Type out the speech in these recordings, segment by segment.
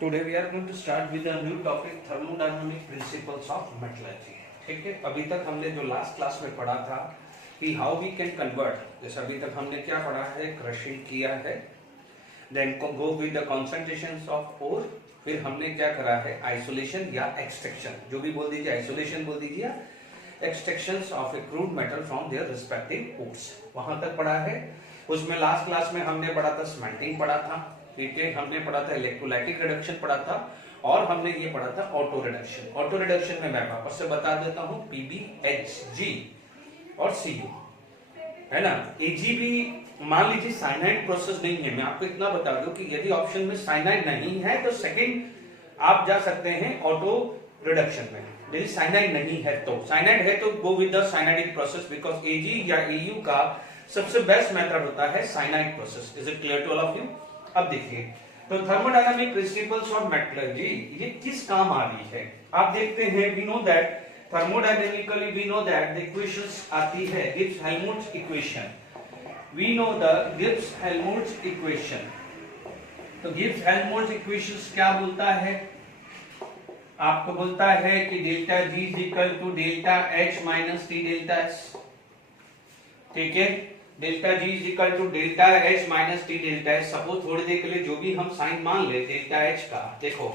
Today we are going to start with a new topic, thermodynamic principles of metallurgy. ठीक है, अभी तक हमने जो लास्ट क्लास में पढ़ा था कि हाउ वी कैन कन्वर्ट, जैसे अभी तक हमने क्या पढ़ा है, क्रशिंग किया है, then go with the concentrations of ore, फिर हमने क्या करा है, आइसोलेशन या एक्सट्रैक्शन, जो भी बोल दीजिए, आइसोलेशन बोल दीजिए, extractions of A crude metal from their respective ores, वहां तक पढ़ा है। उसमें लास्ट क्लास में हमने पढ़ा था स्मेल्टिंग पढ़ा था, ठीक है, हमने पढ़ा था इलेक्ट्रोलाइटिक रिडक्शन पढ़ा था, और हमने ये पढ़ा था ऑटो रिडक्शन। ऑटो रिडक्शन में मैं वापस से बता देता हूं, PbHg और Cu, है ना। Ag मान लीजिए साइनाइड प्रोसेस नहीं है, मैं आपको इतना बता दूं कि यदि ऑप्शन में साइनाइड नहीं है तो सेकंड आप जा सकते हैं ऑटो रिडक्शन में। यदि साइनाइड नहीं है तो, साइनाइड है तो go with the cyanidic process, because Ag या Au का सबसे बेस्ट मेथड होता है cyanide process. Is it clear to all of you? अब देखिए, तो थर्मोडायनामिक प्रिंसिपल्स ऑफ मेटलर्जी ये किस काम आ रही है, आप देखते हैं। We know that thermodynamically we know that the equations आती है Gibbs Helmholtz equation. We know the Gibbs Helmholtz equation. तो गिब्स-हेल्महोल्ट्ज इक्वेशंस क्या बोलता है, आपको बोलता है कि delta G is equal to delta H minus T delta S, ठीक है। Delta G is equal to delta H minus T delta S। Suppose थोड़ी देर के लिए जो भी हम साइन मान ले डेल्टा H का, देखो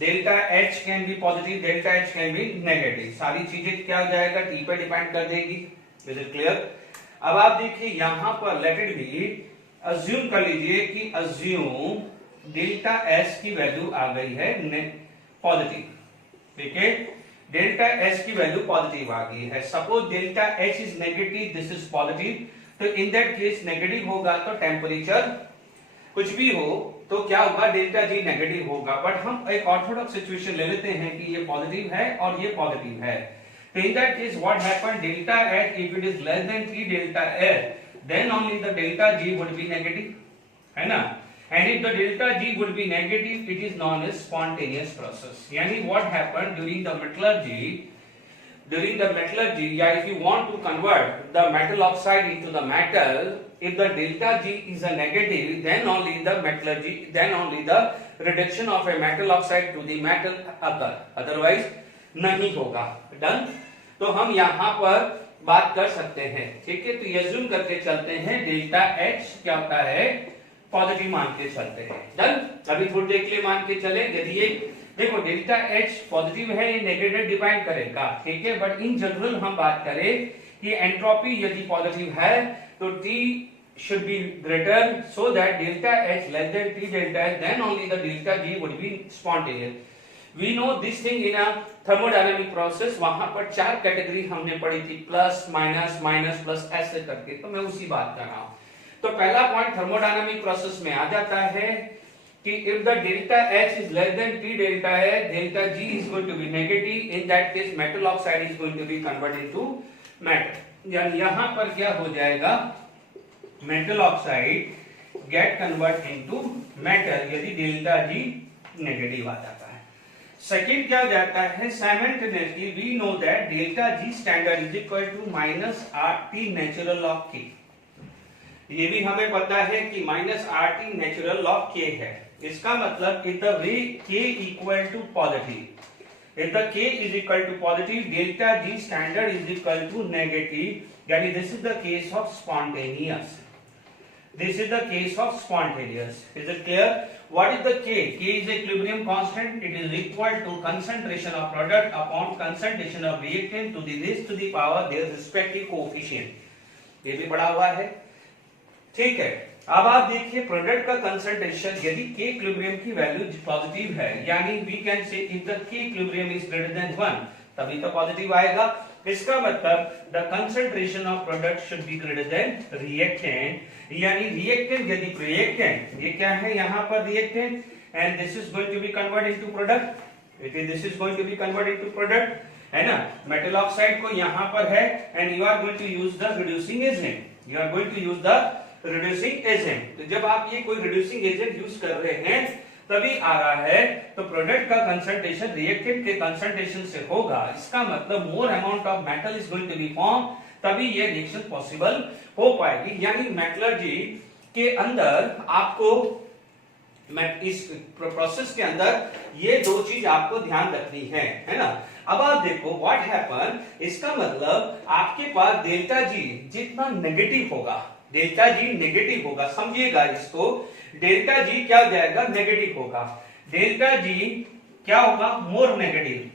delta H can be positive, delta H can be negative, सारी चीजें क्या हो जाएगा, T पे डिपेंड कर देगी। Is it clear? अब आप देखिए यहां पर लेट इट बी, अज्यूम कर लीजिए कि अज्यूम डेल्टा S की वैल्यू आ गई है पॉजिटिव, ठीक है, डेल्टा S की वैल्यू पॉजिटिव आ गई है। Suppose delta H is negative, this is positive, तो इन दैट केस नेगेटिव होगा तो टेम्परेचर कुछ भी हो तो क्या होगा, डेल्टा G नेगेटिव होगा। बट हम एक ऑर्थोडॉक्स सिचुएशन ले लेते हैं कि ये पॉजिटिव है और ये पॉजिटिव है, तो in that case what happen, delta H if it is less than 3 delta S then only the delta G would be negative, है ना। And if the delta G would be negative, it is known as spontaneous process. यानी what happened during the metallurgy, yeah, if you want to convert the metal oxide into the metal, if the delta G is a negative, then only the metallurgy, then only the reduction of a metal oxide to the metal occur, otherwise नहीं होगा। Done? तो हम यहाँ पर बात कर सकते हैं, ठीक है। तो ये assume करके चलते हैं, डेल्टा H क्या होता है, पॉजिटिव मान के चलते हैं। डन? अभी थोड़ी देर के लिए मान के चले, यदि ये देखो डेल्टा H पॉजिटिव है, ये नेगेटिव डिपेंड करेगा, ठीक है। बट इन जनरल हम बात करें कि एंट्रोपी यदि पॉजिटिव है तो T should be greater so that delta H less than T delta S, then only the delta G would be spontaneous. We know this thing in a thermodynamic process। वहां पर 4 category हमने पढ़ी थी, plus minus minus plus ऐसे करके, तो मैं उसी बात कर रहा हूं। तो पहला पॉइंट थर्मोडायनामिक प्रोसेस में आ जाता है कि if the delta H is less than T delta है, delta G is going to be negative, in that case metal oxide is going to be converted into metal. यानी यहां पर क्या हो जाएगा, metal oxide get convert into metal यदि delta G negative आ जाता है। सेकंड क्या हो जाता है, simultaneously we know that delta G standard is equal to minus RT natural of K। ये भी हमें पता है कि minus RT natural of K है। इसका मतलब if the way K equal to positive, if the K is equal to positive, delta G standard is equal to negative, यानी this is the case of spontaneous. This is the case of spontaneous. Is it clear? What is the K? K is equilibrium constant. It is equal to concentration of product upon concentration of reactant to the raised to the power their respective coefficient. ये भी पढ़ा हुआ है, ठीक है। अब आप देखिए प्रोडक्ट का कंसंट्रेशन यदि K इक्विलिब्रियम की वैल्यू पॉजिटिव है, यानी we can say if the K equilibrium is greater than 1 तभी तो पॉजिटिव आएगा। इसका मतलब the concentration of product should be greater than reactant, यानी रिएक्टेंट यदि रिएक्टेंट ये क्या है यहाँ पर reactant, and this is going to be convert into product, it is this is going to be convert into product, है ना। Metal oxide को यहाँ पर है and you are going to use the reducing agent, you are going to use the reducing agent. तो जब आप ये कोई रिड्यूसिंग एजेंट यूज कर रहे हैं तभी आ रहा है, तो प्रोडक्ट का कंसंट्रेशन रिएक्टेंट के कंसंट्रेशन से होगा। इसका मतलब more amount of metal is going to be form, तभी ये रिएक्शन पॉसिबल हो पाएगी। यानी मेटलर्जी के अंदर आपको इस प्रोसेस के अंदर ये दो चीज आपको ध्यान रखनी है ना। अब आप देखो व्हाट हैपन, इसका मतलब आपके पास डेल्टा जी जितना नेगेटिव होगा, डेल्टा जी नेगेटिव होगा, समझिएगा इसको, डेल्टा जी क्या हो जाएगा, नेगेटिव होगा। डेल्टा जी क्या होगा, more negative,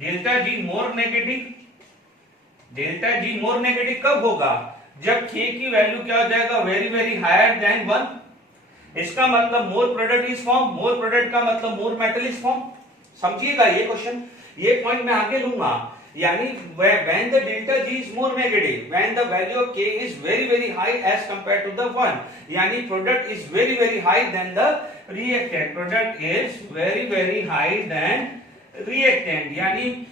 delta G more negative, delta G more negative कब होगा, जब k की वैल्यू क्या हो जाएगा, वेरी वेरी हायर देन 1। इसका मतलब more product is form, more product का मतलब मोर मेटल इज फॉर्म। समझिएगा ये क्वेश्चन, ये पॉइंट मैं आगे लूंगा, यानी when the delta G is more negative, when the value of K is very very high as compared to the 1, यानी product is very very high than the reactant, product is very very high than reactant, यानी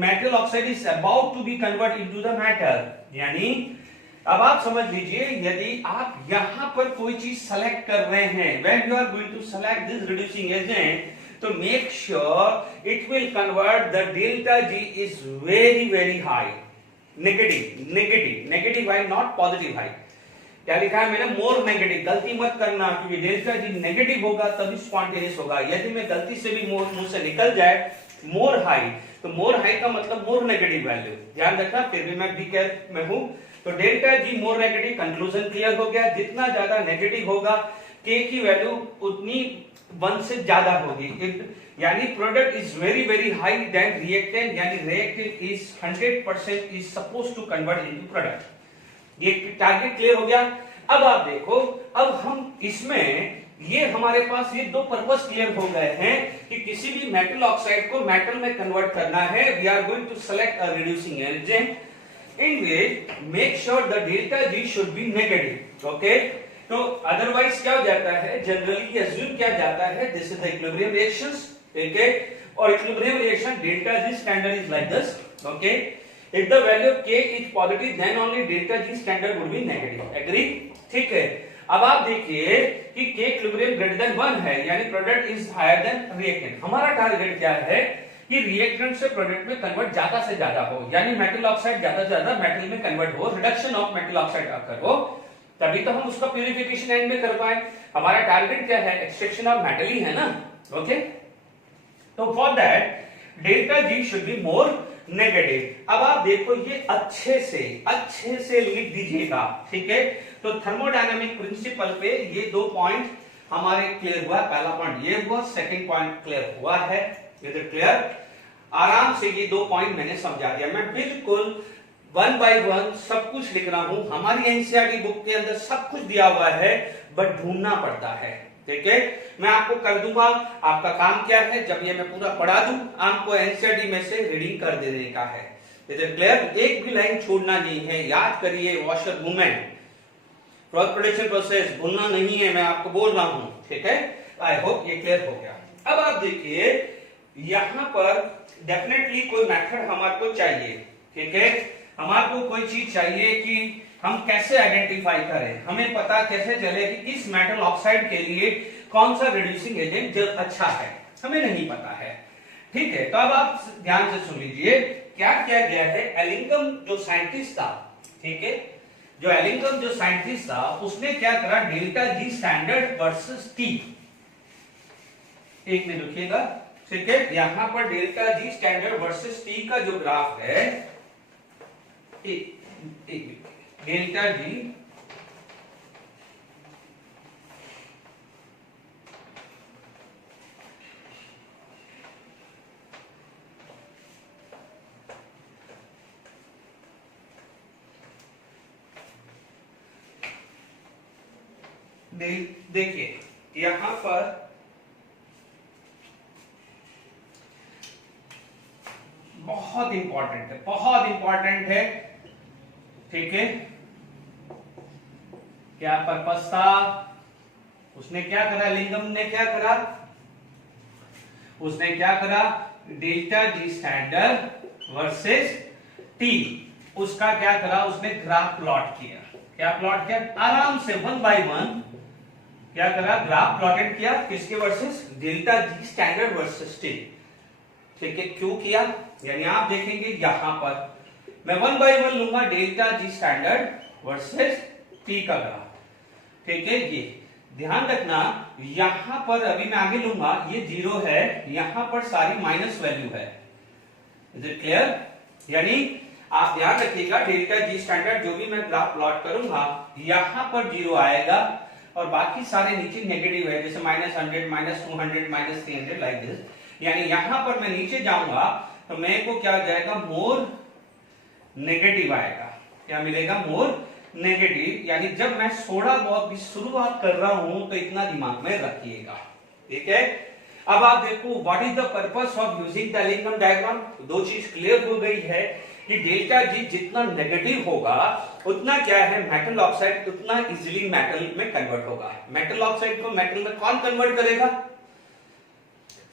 metal oxide is about to be converted into the metal। यानी अब आप समझ लीजिए, यदि आप यहां पर कोई चीज सेलेक्ट कर रहे हैं, when you are going to select this reducing agent, तो make sure it will convert the delta G is very very high, negative high, not positive high। क्या लिखा है मैंने, मोर नेगेटिव, गलती मत करना, क्योंकि डेल्टा जी नेगेटिव होगा तभी स्पॉन्टेनियस होगा। यदि मैं गलती से भी मुंह से निकल जाए मोर हाई, तो मोर हाई का मतलब मोर नेगेटिव वैल्यू, ध्यान रखना, फिर भी मैं भी केयर में हूं। तो डेल्टा जी मोर नेगेटिव, कंक्लूजन क्लियर हो गया, जितना ज्यादा नेगेटिव होगा के की वैल्यू उतनी 1 से ज्यादा होगी, यानी product is very very high than reactant, यानी reactant is 100% is suppose to convert into product. ये टारगेट क्लियर हो गया। अब आप देखो, अब हम इसमें ये हमारे पास ये दो पर्पस क्लियर हो गए हैं कि किसी भी मेटल ऑक्साइड को मेटल में कन्वर्ट करना है, we are going to select a reducing agent in which make sure the delta G should be negative, okay। तो अदरवाइज क्या हो जाता है, जनरली अज्यूम किया जाता है this is the equilibrium reactions, ठीक है, और equilibrium reaction delta G standard is like this, okay. If the value of K is positive then only delta G standard would be negative, agree, ठीक है। अब आप देखिए कि K इक्विलिब्रियम ग्रेटर देन 1 है, यानी product is higher than reactant. हमारा target क्या है कि रिएक्टेंट से प्रोडक्ट में कन्वर्ट ज्यादा से ज्यादा हो, यानी मेटल ऑक्साइड ज्यादा से ज्यादा मेटल में कन्वर्ट हो, रिडक्शन ऑफ मेटल ऑक्साइड अकर हो, तभी तो हम उसका प्यूरिफिकेशन एंड में कर पाए। हमारा टारगेट क्या है, एक्सट्रैक्शन ऑफ मेटल ही है ना, ओके। तो for that delta G should be more negative. अब आप देखो ये अच्छे से लिख दीजिएगा, ठीक है। तो थर्मोडायनामिक प्रिंसिपल पे ये दो पॉइंट हमारे क्लियर हुआ, पहला पॉइंट ये हुआ, सेकंड पॉइंट क्लियर हुआ है, इज इट क्लियर। आराम से ये दो पॉइंट मैंने समझा दिया, मैं बिल्कुल 1 by 1 सब कुछ लिख रहा हूं, हमारी एनसीईआरटी बुक के अंदर सब कुछ दिया हुआ है, बट ढूंढना पड़ता है, ठीक है। मैं आपको कर दूंगा, आपका काम क्या है, जब ये मैं पूरा पढ़ा दूं, आपको एनसीईआरटी में से रीडिंग कर देने का है, इज इट क्लियर। एक भी लाइन छोड़ना नहीं है, याद करिए washer movement, cross production process भूलना नहीं है, मैं आपको बोल रहा हूं, ठीक है। आई होप ये क्लियर हो गया। अब आप देखिए यहां पर डेफिनेटली कोई मेथड हमारे को चाहिए, ठीक है, हमारे को कोई चीज चाहिए कि हम कैसे आइडेंटिफाई करें, हमें पता कैसे चले कि इस मेटल ऑक्साइड के लिए कौन सा रिड्यूसिंग एजेंट जो अच्छा है, हमें नहीं पता है, ठीक है। तो अब आप ध्यान से सुन लीजिए क्या किया गया है। एलिंगम जो साइंटिस्ट था, ठीक है, जो एलिंगम जो साइंटिस्ट था उसने क्या करा, delta G standard versus T, एक में लिखिएगा, ठीक है। यहां पर delta G standard versus T का जो ग्राफ है, डेल्टा जी देखिए यहां पर बहुत इंपॉर्टेंट है, ठीक है। क्या पर्पस था, उसने क्या करा, लिंगम ने क्या करा, उसने क्या करा, delta G standard versus T, उसका क्या करा, उसने ग्राफ प्लॉट किया। क्या प्लॉट किया, आराम से 1 by 1 क्या करा, ग्राफ प्लॉटेड किया, किसके versus, delta G standard versus T, ठीक है। क्यों किया, यानी आप देखेंगे यहां पर मैं 1 by 1 लूंगा, delta G standard versus T का ग्राफ, ठीक है। ये ध्यान रखना यहां पर अभी मैं आगे लूंगा, ये 0 है, यहां पर सारी माइनस वैल्यू है। Is it clear? यानी आप ध्यान रखिएगा डेल्टा जी स्टैंडर्ड जो भी मैं ग्राफ प्लॉट करूंगा यहां पर 0 आएगा और बाकी सारे नीचे नेगेटिव है, जैसे -100, -200, -300 लाइक दिस। यानी यहां पर मैं नीचे जाऊंगा तो मेरे को क्या आ जाएगा, मोर नेगेटिव आएगा। क्या मिलेगा? More negative. यानी जब मैं थोड़ा बहुत भी शुरुआत कर रहा हूं तो इतना दिमाग में रखिएगा, ठीक है। अब आप देखो what is the purpose of using the Ellingham diagram. दो चीज क्लियर हो गई है कि डेल्टा जी जितना नेगेटिव होगा उतना क्या है, मेटल ऑक्साइड उतना इजीली मेटल में कन्वर्ट होगा। मेटल ऑक्साइड को मेटल में कौन कन्वर्ट करेगा?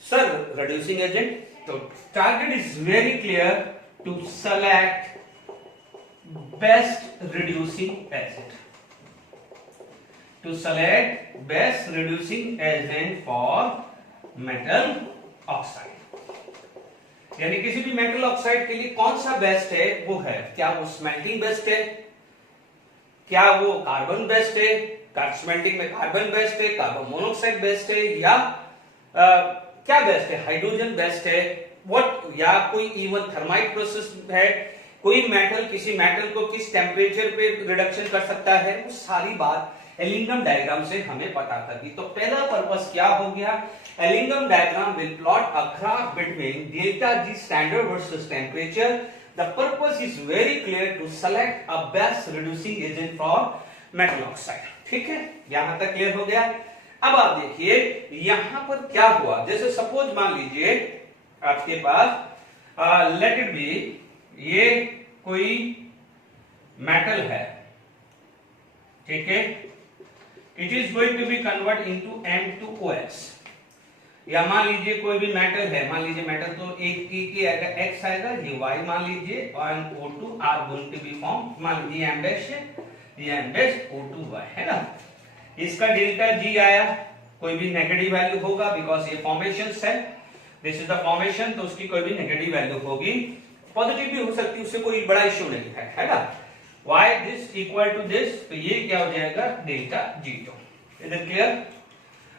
Sir reducing agent. तो target is very clear, to select best reducing agent, to select best reducing agent for metal oxide। यानी किसी भी मेटल ऑक्साइड के लिए कौन सा बेस्ट है वो है, क्या वो स्मेल्टिंग बेस्ट है, क्या वो कार्बन बेस्ट है, स्मेल्टिंग में कार्बन बेस्ट है, कार्बन मोनोऑक्साइड बेस्ट है, या क्या बेस्ट है, हाइड्रोजन बेस्ट है, व्हाट, या कोई इवन थर्माइट प्रोसेस है, कोई मेटल किसी मेटल को किस टेम्परेचर पे रिडक्शन कर सकता है, वो सारी बात एलिंगम डायग्राम से हमें पता करनी। तो पहला पर्पस क्या हो गया, Ellingham diagram will plot a graph between delta G standard versus temperature. The purpose is very clear, to select a best reducing agent for metal oxide. ठीक है, यहां तक क्लियर हो गया। अब आप देखिए यहां पर क्या हुआ, जैसे सपोज मान लीजिए आपके पास लेट इट बी ये कोई मेटल है, ठीक है, it is going to be convert into M2OH। या मान लीजिए कोई भी मेटल है, मान लीजिए मेटल तो एक की आएगा X आएगा, ये Y मान लीजिए, और O2 are going to be form, मान लीजिए M डैश है, ये M डैश O2Y है ना। इसका डेल्टा G आया, कोई भी नेगेटिव वैल्यू होगा बिकॉज ये फॉर्मेशन है, दिस इज द फॉर्मेशन, तो उसकी कोई भी नेगेटिव वैल्यू होगी, पॉजिटिव भी हो सकती है, उससे कोई बड़ा इश्यू नहीं है ना। y this equal to this, तो ये क्या हो जाएगा, delta G2। Is it clear?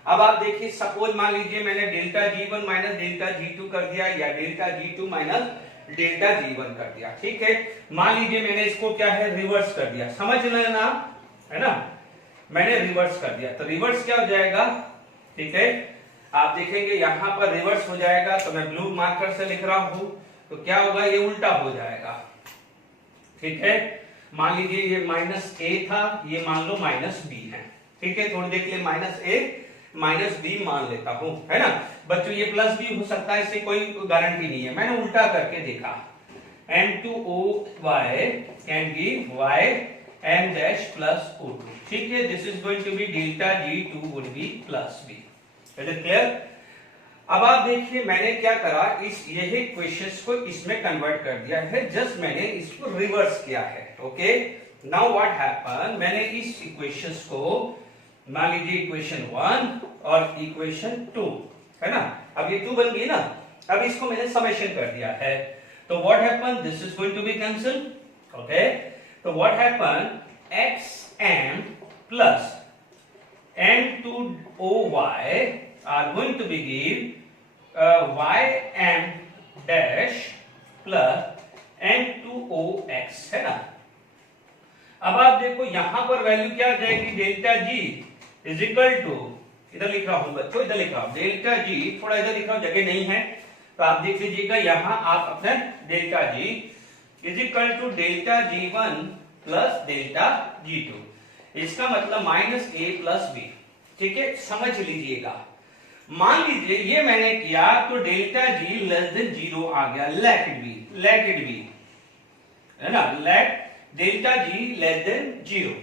अब आप देखिए सपोज मान लीजिए मैंने delta G1 minus delta G2 कर दिया, या delta G2 minus delta G1 कर दिया, ठीक है। मान लीजिए मैंने इसको क्या है, रिवर्स कर दिया, समझ लेना है ना, मैंने रिवर्स कर दिया, तो रिवर्स क्या हो जाएगा, ठीक है। आप देखेंगे यहां पर रिवर्स हो जाएगा, तो मैं ब्लू मार्कर से लिख रहा हूं, तो क्या होगा, ये उल्टा हो जाएगा, ठीक है। मान लीजिए ये -a था, ये मान लो -b है, ठीक है। थोड़ी देर के लिए -a -b मान लेता हूं, है ना। बच्चों ये प्लस भी हो सकता है, इससे कोई गारंटी नहीं है, मैंने उल्टा करके देखा। M2OY can give Y M dash plus O2, ठीक है। This is going to be delta G2 would be +b। Is it clear? अब आप देखिए मैंने क्या करा, इस यही क्वेश्चंस को इसमें कन्वर्ट कर दिया है, जस्ट मैंने इसको रिवर्स किया है, ओके। नाउ व्हाट हैपन, मैंने इस इक्वेशंस को मान लीजिए इक्वेशन 1 और इक्वेशन 2 है ना, अब ये 2 बन गई ना, अब इसको मैंने समेशन कर दिया है, तो what happen, this is going to be cancel, okay. तो व्हाट हैपन, xm प्लस M2OY are going to be give ym dash plus M2OX है ना। अब आप देखो यहां पर वैल्यू क्या आ जाएगी, delta G is equal to, इधर लिख रहा हूं बच्चों, इधर लिख रहा हूं डेल्टा G, थोड़ा इधर लिख रहा हूं, जगह नहीं है तो आप देख लीजिएगा, यहां आप अपने delta G is equal to delta G1 plus delta G2, इसका मतलब -a प्लस b, ठीक है। समझ लीजिएगा, मान लीजिए ये मैंने किया तो डेल्टा G लेस देन 0 आ गया, लेट इट बी है ना, let delta G less than 0,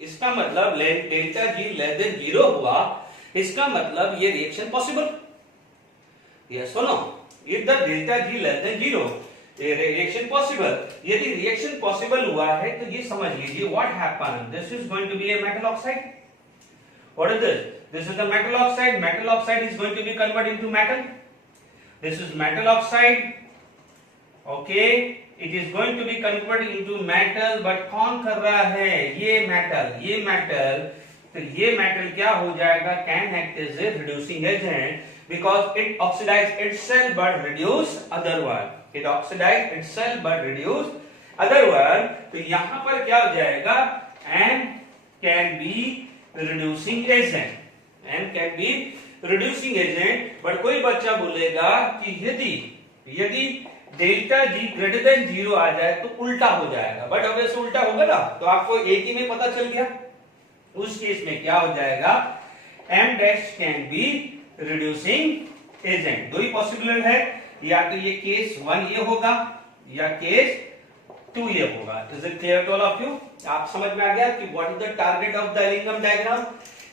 इसका मतलब डेल्टा G लेस देन 0 हुआ, इसका मतलब ये रिएक्शन पॉसिबल, यस और no. If the delta G less than 0 reaction possible, यदि रिएक्शन पॉसिबल हुआ है तो ये समझ लीजिए what happen, this is going to be a metal oxide. What is this? This is the metal oxide. Metal oxide is going to be converted into metal. This is metal oxide. Okay, it is going to be converted into metal. But कौन कर रहा है? ये metal तो ये metal क्या हो जाएगा, can act as a reducing agent because it oxidize itself but reduce other one, it oxidize itself but reduce other one. तो यहां पर क्या हो जाएगा, and can be reducing agent, and can be reducing agent. But कोई बच्चा बोलेगा कि यदि डेल्टा जी ग्रेटर देन 0 आ जाए तो उल्टा हो जाएगा, बट अब ऐसे उल्टा होगा ना, तो आपको एक ही में पता चल गया। उस केस में क्या हो जाएगा, M dash can be reducing agent. दो ही पॉसिबल है, या तो ये केस 1 ये होगा या केस 2 ये होगा। Is it clear to all of you? आप समझ में आ गया कि what is the target of the Ellingham diagram.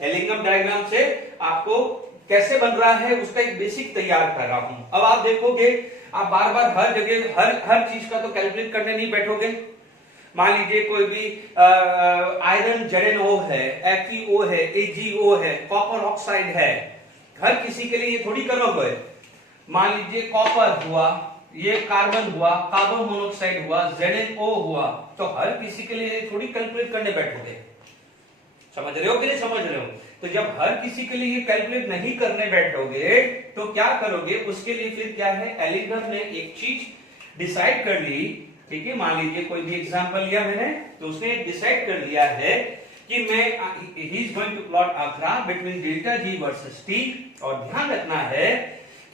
Ellingham diagram से आपको कैसे बन रहा है उसका एक बेसिक तैयार कर रहा हूं। अब आप देखोगे, आप बार बार हर जगह हर चीज का तो कैलकुलेट करने नहीं बैठोगे। मान लीजिए कोई भी आयरन ZnO है, FeO है, AgO है, कॉपर ऑक्साइड है, हर किसी के लिए ये थोड़ी करोगे। मान लीजिए कॉपर हुआ, ये कार्बन हुआ, कार्बन मोनोऑक्साइड हुआ, ZnO हुआ, तो हर किसी के लिए थोड़ी कैलकुलेट करने बैठोगे। समझ रहे हो कि नहीं समझ रहे हो? तो जब हर किसी के लिए कैलकुलेट नहीं करने बैठोगे तो क्या करोगे, उसके लिए फिर क्या है, एलिंगम ने एक चीज डिसाइड कर ली। ठीक है, मान लीजिए कोई भी एग्जांपल लिया मैंने, तो उसने डिसाइड कर लिया है कि मैं ही is going to plot a graph between delta G versus T. और ध्यान रखना है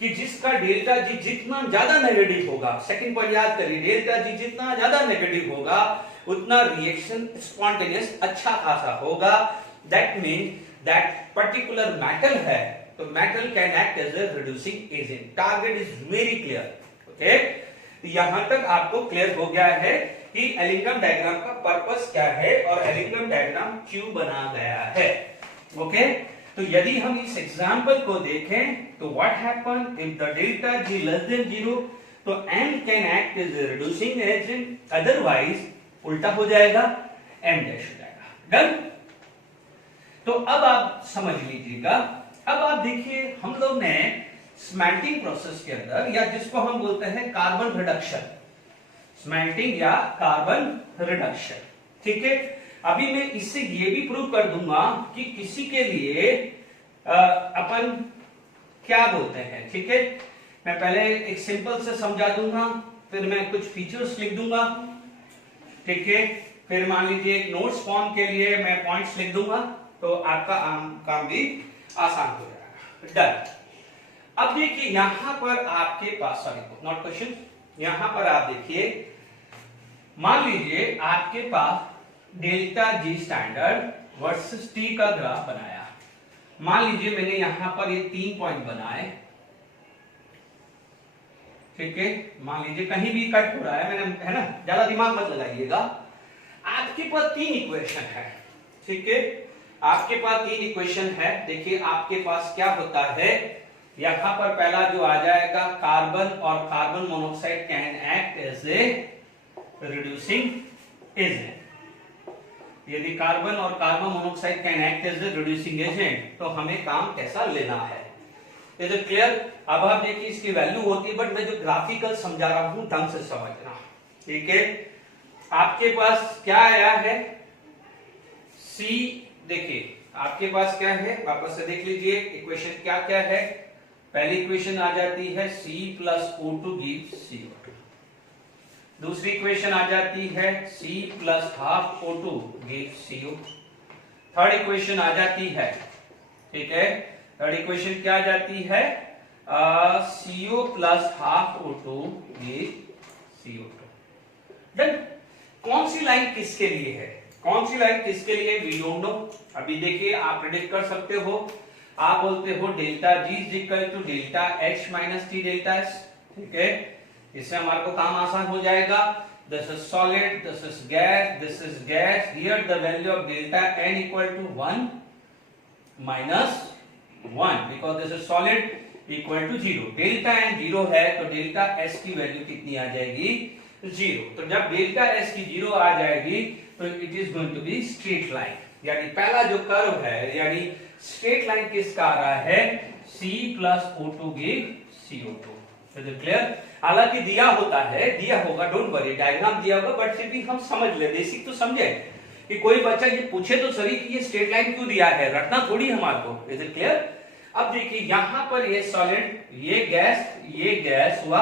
कि जिसका डेल्टा जी जितना ज्यादा नेगेटिव होगा, सेकंड पॉइंट याद करिए, डेल्टा जी जितना ज्यादा नेगेटिव होगा उतना रिएक्शन स्पॉन्टेनियस अच्छा खासा होगा। That mean that particular metal है, तो metal can act as a reducing agent. Target is very clear. Okay, यहां तक आपको क्लियर हो गया है कि एलिंगम डायग्राम का पर्पस क्या है और एलिंगम डायग्राम क्यों बना गया है। ओके, तो यदि हम इस एग्जांपल को देखें तो what happen if the delta G less than 0, तो m can act as a reducing agent, otherwise उल्टा हो जाएगा, m डैश हो जाएगा। डन। तो अब आप समझ लीजिएगा। अब आप देखिए, हम लोग ने स्मेल्टिंग प्रोसेस के अंदर, या जिसको हम बोलते हैं कार्बन रिडक्शन, स्मेल्टिंग या कार्बन रिडक्शन, ठीक है, अभी मैं इससे ये भी प्रूव कर दूंगा कि किसी के लिए अपन क्या बोलते हैं। ठीक है, मैं पहले एक सिंपल से समझा दूंगा, फिर मैं कुछ फीचर्स लिख दूंगा। ठीक है, फिर मान लीजिए एक नोट्स फॉर्म के लिए मैं पॉइंट्स लिख दूंगा, तो आपका काम भी आसान हो जाएगा। डन। अब देखिए यहां पर आपके पास, सॉरी नॉट क्वेश्चन, यहां पर आप देखिए, मान लीजिए आपके पास delta G standard versus T का ग्राफ बनाया। मान लीजिए मैंने यहां पर ये 3 पॉइंट बनाए। ठीक है, मान लीजिए कहीं भी कट हो रहा है मैंने, है ना, ज्यादा दिमाग मत लगाइएगा। आपके पास 3 इक्वेशन है। ठीक है, आपके पास 3 इक्वेशन है। देखिए आपके पास क्या होता है, यहां पर पहला जो आ जाएगा, कार्बन और carbon monoxide can act as a reducing agent. यदि कार्बन और carbon monoxide can act as a reducing agent, तो हमें काम कैसा लेना है। Is it clear? अब आप देखिए इसकी वैल्यू होती है, बट मैं जो ग्राफिकल समझा रहा हूं ढंग से समझना। ठीक है, आपके पास क्या आया है, सी, देखिए आपके पास क्या है, वापस से देख लीजिए इक्वेशन क्या क्या है। पहली इक्वेशन आ जाती है C plus O2 gives CO2। दूसरी इक्वेशन आ जाती है C plus half O2 gives CO। Third equation आ जाती है, ठीक है, थर्ड इक्वेशन क्या आ जाती है, CO plus half O2 gives CO2। Done. कौन सी लाइन किसके लिए है, कौन सी लाइन किसके लिए, वी डोंट नो। अभी देखिए आप प्रेडिक्ट कर सकते हो, आप बोलते हो delta G is equal to delta H minus T delta S. ठीक है, इससे हमारे को काम आसान हो जाएगा। This is solid, this is gas, this is gas. Here the value of delta N equal to 1 minus 1 because this is solid equal to 0। Delta N 0 है तो डेल्टा एस की वैल्यू कितनी आ जाएगी, 0। तो जब डेल्टा एस की 0 आ जाएगी तो it is going to be straight line, यानी पहला जो कर्व है, यानी स्ट्रेट लाइन किसका आ रहा है, C plus O2 give CO2। Clear? हालांकि दिया होता है, दिया होगा, डोंट वरी, डायग्राम दिया होगा, बट फिर भी हम समझ ले, बेसिक तो समझे कि कोई बच्चा ये पूछे तो सही कि ये स्ट्रेट लाइन क्यों दिया है, रटना थोड़ी हमारे को। Is it clear? अब देखिए यहां पर ये सॉलिड, ये गैस हुआ,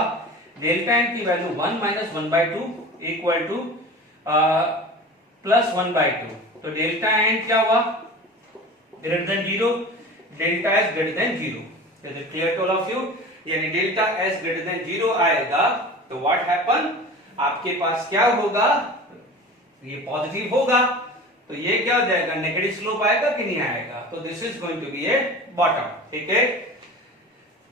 डेल्टा एन की वैल्यू 1 माइनस 1/2 इक्वल टू प्लस 1/2। तो डेल्टा एन क्या हुआ, greater than 0, delta S greater than 0। Is it clear to all of you? यानी डेल्टा एस ग्रेटर देन 0 आएगा तो व्हाट हैपन, आपके पास क्या होगा, ये पॉजिटिव होगा, तो ये क्या हो जाएगा, नेगेटिव स्लोप आएगा कि नहीं आएगा? तो this is going to be a bottom. ठीक है,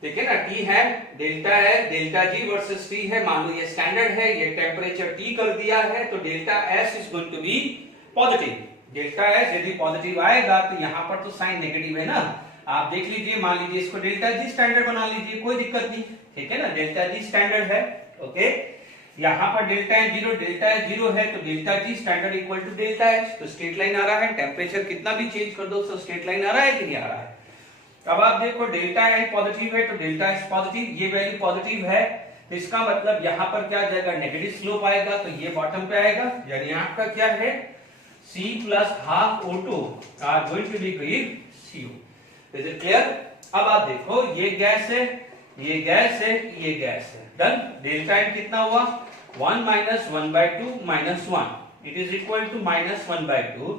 ठीक है ना, टी है, डेल्टा है, डेल्टा जी वर्सेस टी है, मान लो ये स्टैंडर्ड है, ये टेम्परेचर टी कर दिया है, तो delta S is going to be positive. Delta S यदि पॉजिटिव आएगा तो यहां पर तो साइन नेगेटिव है ना, आप देख लीजिए, मान लीजिए इसको डेल्टा जी स्टैंडर्ड बना लीजिए, कोई दिक्कत नहीं, ठीक है ना, डेल्टा जी स्टैंडर्ड है। ओके, यहां पर डेल्टा एन 0, डेल्टा एस 0 है, तो delta G standard equal to delta S, तो स्ट्रेट लाइन आ रहा है, टेम्परेचर कितना भी चेंज कर दो तो स्ट्रेट लाइन आ रहा है कि नहीं आ रहा है? अब आप देखो डेल्टा एन पॉजिटिव है तो डेल्टा एस पॉजिटिव, ये वैल्यू पॉजिटिव है, तो इसका मतलब यहां पर क्या आ जाएगा, नेगेटिव स्लोप आएगा, तो ये बॉटम पे आएगा, यानी आपका क्या है, C plus half O2 are going to be give CO. Is it clear? अब आप देखो ये गैस है, ये गैस है, ये गैस है, डन। डेल्टा एन कितना हुआ, 1 minus 1/2 minus 1, it is equal to minus 1/2।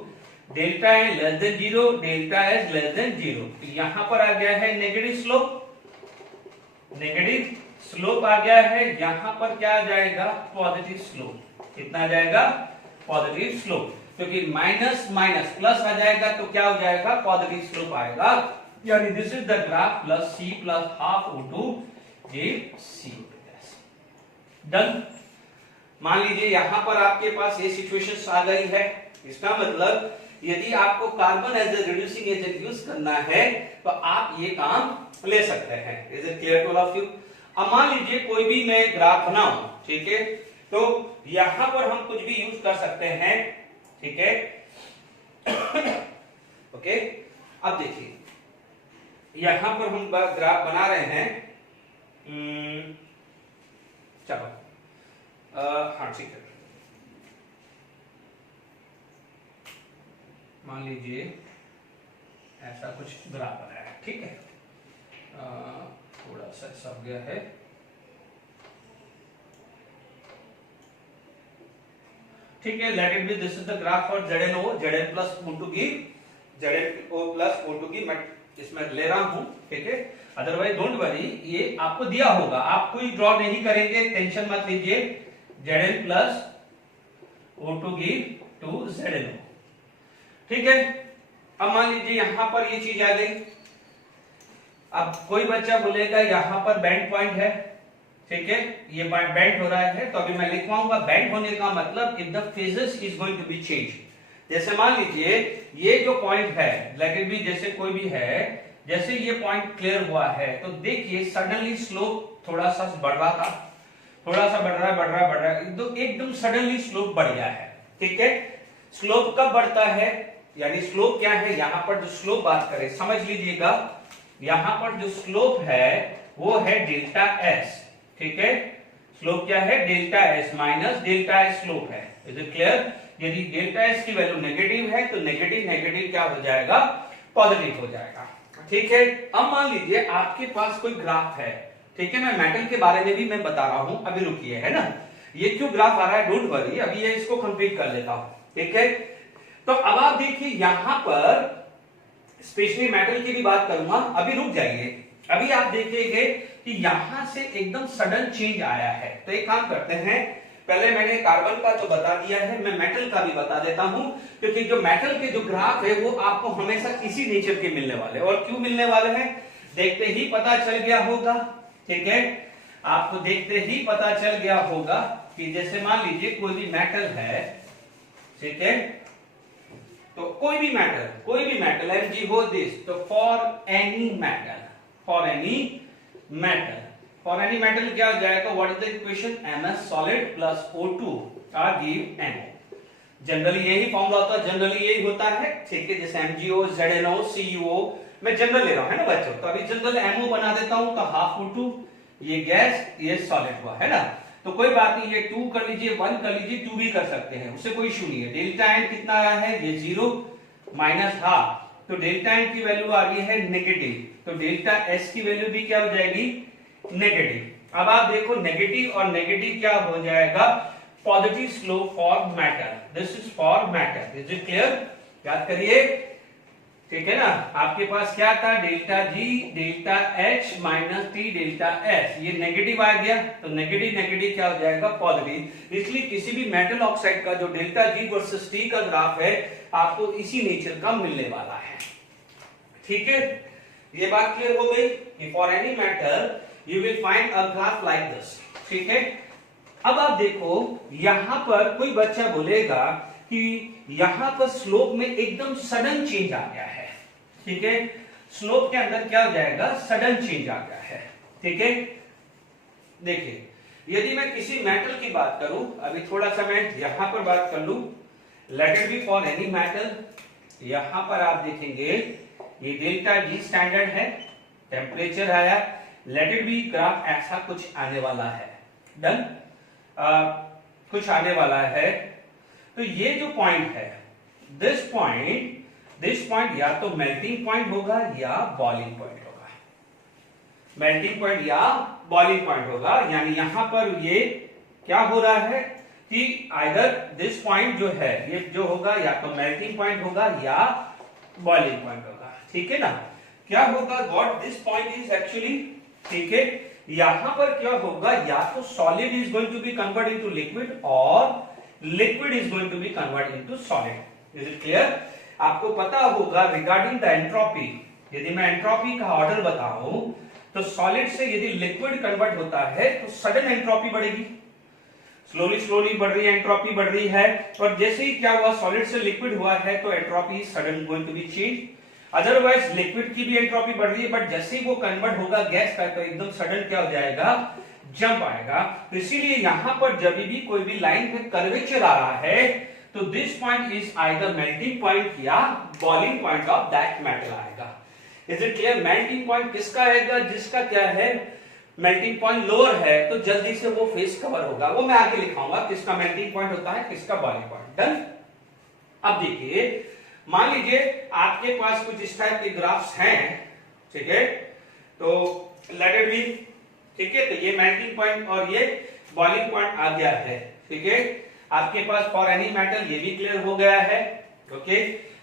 Delta N less than 0, delta S less than 0, तो यहां पर आ गया है नेगेटिव स्लोप, नेगेटिव स्लोप आ गया है, यहां पर क्या आ जाएगा, पॉजिटिव स्लोप। कितना आ जाएगा, पॉजिटिव स्लोप, क्योंकि माइनस माइनस प्लस आ जाएगा तो क्या हो जाएगा, पॉजिटिव स्लोप आएगा, यानी this is the graph plus C plus half O2 give CO gas. Done. मान लीजिए यहां पर आपके पास ये सिचुएशन आ गई है, इसका मतलब यदि आपको carbon as a reducing agent use करना है तो आप ये काम ले सकते हैं। Is it clear to all of you? अब मान लीजिए कोई भी मैं ग्राफ बनाऊं, ठीक है, तो यहां पर हम कुछ भी यूज कर सकते हैं, ठीक है। ओके, अब देखिए यहां पर हम ग्राफ बना रहे हैं, चलो हाँ ठीक है, मान लीजिए ऐसा कुछ ग्राफ बनाया है, ठीक है, थोड़ा सा सब गया है, ठीक है, let it be this is the graph for ZnO, Zn plus O2 की, ZnO प्लस O2 की मैं इसमें ले रहा हूं, ठीक है, अदरवाइज डोंट वरी, ये आपको दिया होगा, आप कोई ड्रॉ नहीं करेंगे, टेंशन मत लीजिए, Zn प्लस O2 की टू ZnO, ठीक है। अब मान लीजिए यहां पर ये चीज आ गई, अब कोई बच्चा बोलेगा यहां पर बैंड पॉइंट है, ठीक है, ये बैंड हो रहा है, तो अभी मैं लिखवाऊंगा बैंड होने का मतलब if the phases is going to be change. जैसे मान लीजिए ये जो पॉइंट है, लेट इट बी जैसे कोई भी है, जैसे ये पॉइंट क्लियर हुआ है तो देखिए सडनली स्लोप थोड़ा सा बढ़ रहा था, थोड़ा सा बढ़ रहा है, बढ़ रहा है, बढ़ रहा है, एकदम सडनली स्लोप बढ़ गया है, ठीक है। स्लोप कब बढ़ता है, यानी स्लोप क्या है, यहां पर जो स्लोप बात करें समझ लीजिएगा, यहां पर जो स्लोप है वो है डेल्टा एस, ठीक है, स्लोप क्या है, delta S minus delta S slope है। Is it clear? यदि डेल्टा एस की वैल्यू नेगेटिव है तो नेगेटिव नेगेटिव क्या हो जाएगा, पॉजिटिव हो जाएगा, ठीक है। अब मान लीजिए आपके पास कोई ग्राफ है, ठीक है, मैं मेटल के बारे में भी मैं बता रहा हूं, अभी रुकिए, है ना, ये क्यों ग्राफ आ रहा है, डोंट वरी, अभी ये इसको कंप्लीट कर लेता हूं, ठीक है। तो अब आप देखिए यहां पर स्पेशली मेटल की भी बात करूंगा, अभी रुक जाइए, अभी आप देखिएगा कि यहां से एकदम सडन चेंज आया है, तो एक काम करते हैं, पहले मैंने कार्बन का तो बता दिया है, मैं मेटल का भी बता देता हूं, क्योंकि जो मेटल के जो ग्राफ है वो आपको हमेशा इसी नेचर के मिलने वाले, और क्यों मिलने वाले हैं देखते ही पता चल गया होगा, ठीक है, आपको देखते ही पता चल गया होगा कि जैसे मान लीजिए कोई भी मेटल है, ठीक है, तो कोई भी मेटल Mg हो दिस, तो फॉर एनी मेटल क्या हो जाएगा, what is the equation, Ms solid plus O2 are give NO। Generally यही फॉर्मूला होता है, जनरली यही होता है, ठीक है, जैसे MgO, ZnO, CuO, मैं जनरल ले रहा हूं, है ना बच्चों, तो अभी जनरल MO बना देता हूं, तो हाफ O2, ये गैस, ये सॉलिड हुआ, है ना, तो कोई बात नहीं, ये 2 कर लीजिए, 1 कर लीजिए, 2 भी कर सकते हैं, उससे कोई इशू नहीं है। डेल्टा एन कितना आया है, ये 0 माइनस हाफ, तो डेल्टा एन की वैल्यू आ रही है नेगेटिव, तो डेल्टा एस की वैल्यू भी क्या हो जाएगी, नेगेटिव। अब आप देखो नेगेटिव और नेगेटिव क्या हो जाएगा, positive slope for matter, this is for matter, is it clear, याद करिए, ठीक है ना। आपके पास क्या था, delta G delta H minus T delta S, ये नेगेटिव आ गया, तो नेगेटिव नेगेटिव क्या हो जाएगा, पॉजिटिव। इसलिए किसी भी मेटल ऑक्साइड का जो डेल्टा जी वर्सेस टी का ग्राफ है आपको इसी नेचर का मिलने वाला है, ठीक है। ये बात क्लियर हो गई कि for any metal you will find a graph like this, ठीक है। अब आप देखो यहां पर कोई बच्चा बोलेगा कि यहां पर स्लोप में एकदम सडन चेंज आ गया है, ठीक है, स्लोप के अंदर क्या हो जाएगा, सडन चेंज आ गया है, ठीक है। देखिए यदि मैं किसी मेटल की बात करूं, अभी थोड़ा सा मैं यहां पर बात कर लूं, let it be for any metal, यहां पर आप देखेंगे ये डेल्टा जी स्टैंडर्ड है, टेम्परेचर आया, लेट इट बी ग्राफ ऐसा कुछ आने वाला है, डन, कुछ आने वाला है। तो ये जो पॉइंट है, दिस पॉइंट या तो मेल्टिंग पॉइंट होगा या बॉइलिंग पॉइंट होगा, मेल्टिंग पॉइंट या बॉइलिंग पॉइंट होगा, यानी यहां पर ये क्या हो रहा है कि आइदर दिस पॉइंट जो है ये जो होगा या तो मेल्टिंग पॉइंट होगा या बॉइलिंग पॉइंट होगा, ठीक है ना। क्या होगा, what this point is actually, ठीक है, यहां पर क्या होगा, या तो solid is going to be convert into liquid और liquid is going to be convert into solid, is it clear. आपको पता होगा रिगार्डिंग द एंट्रोपी, यदि मैं एंट्रोपी का ऑर्डर बताऊं तो सॉलिड से यदि लिक्विड कन्वर्ट होता है तो सडन एंट्रोपी बढ़ेगी, स्लोली स्लोली बढ़ रही है, एंट्रोपी बढ़ रही है, और जैसे ही क्या हुआ सॉलिड से लिक्विड हुआ है तो entropy sudden going to be change. Otherwise liquid की भी एंट्रोपी बढ़ रही है, बट जैसे ही वो कन्वर्ट होगा गैस का तो एकदम सडन क्या हो जाएगा, जंप आएगा। तो इसीलिए यहां पर जब भी कोई भी लाइन पे कर्वेचर आ रहा है तो this point is either melting point या boiling point of that metal आएगा, is it clear. Melting point किसका आएगा, जिसका क्या है, मेल्टिंग पॉइंट लोअर है तो जल्दी से वो फेस कवर होगा, वो मैं आगे लिखाऊंगा किसका मेल्टिंग पॉइंट होता है, किसका बॉइलिंग पॉइंट, डन। अब देखिए मान लीजिए आपके पास कुछ इस टाइप के ग्राफ्स हैं, ठीक है, तो लेट इट बी, ठीक है, तो ये मेल्टिंग पॉइंट और ये बॉइलिंग पॉइंट आ गया है, ठीक है। आपके पास फॉर एनी मेटल ये भी क्लियर हो गया है, ओके।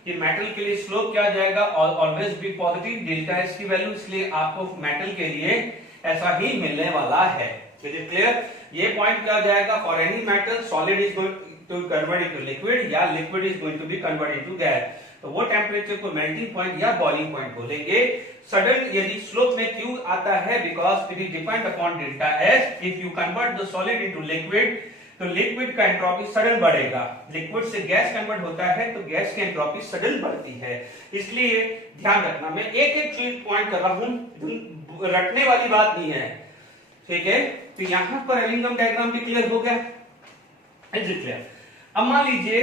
ये मेटल के लिए स्लोप क्या आ जाएगा, always be positive, delta S की वैल्यू, इसलिए आपको मेटल के लिए ऐसा ही मिलने वाला है, इज इट क्लियर। ये पॉइंट क्या आ जाएगा, for any metal solid is going to convert into liquid या liquid is going to be convert into gas, तो वो टेम्परेचर को मेल्टिंग पॉइंट या बॉइलिंग पॉइंट बोलेंगे। सडन यदि स्लोप में क्यों आता है, because it is depend upon delta S, if you convert the solid into liquid तो लिक्विड का एंट्रोपी सडन बढ़ेगा, लिक्विड से गैस कन्वर्ट होता है तो गैस की एंट्रोपी सडन बढ़ती है, इसलिए ध्यान रखना। मैं एक एक चीज पॉइंट कर रहा हूं, रटने वाली बात नहीं है, ठीक है। तो यहां पर एलिंगम डायग्राम भी क्लियर हो गया, इज इट क्लियर। अब मान लीजिए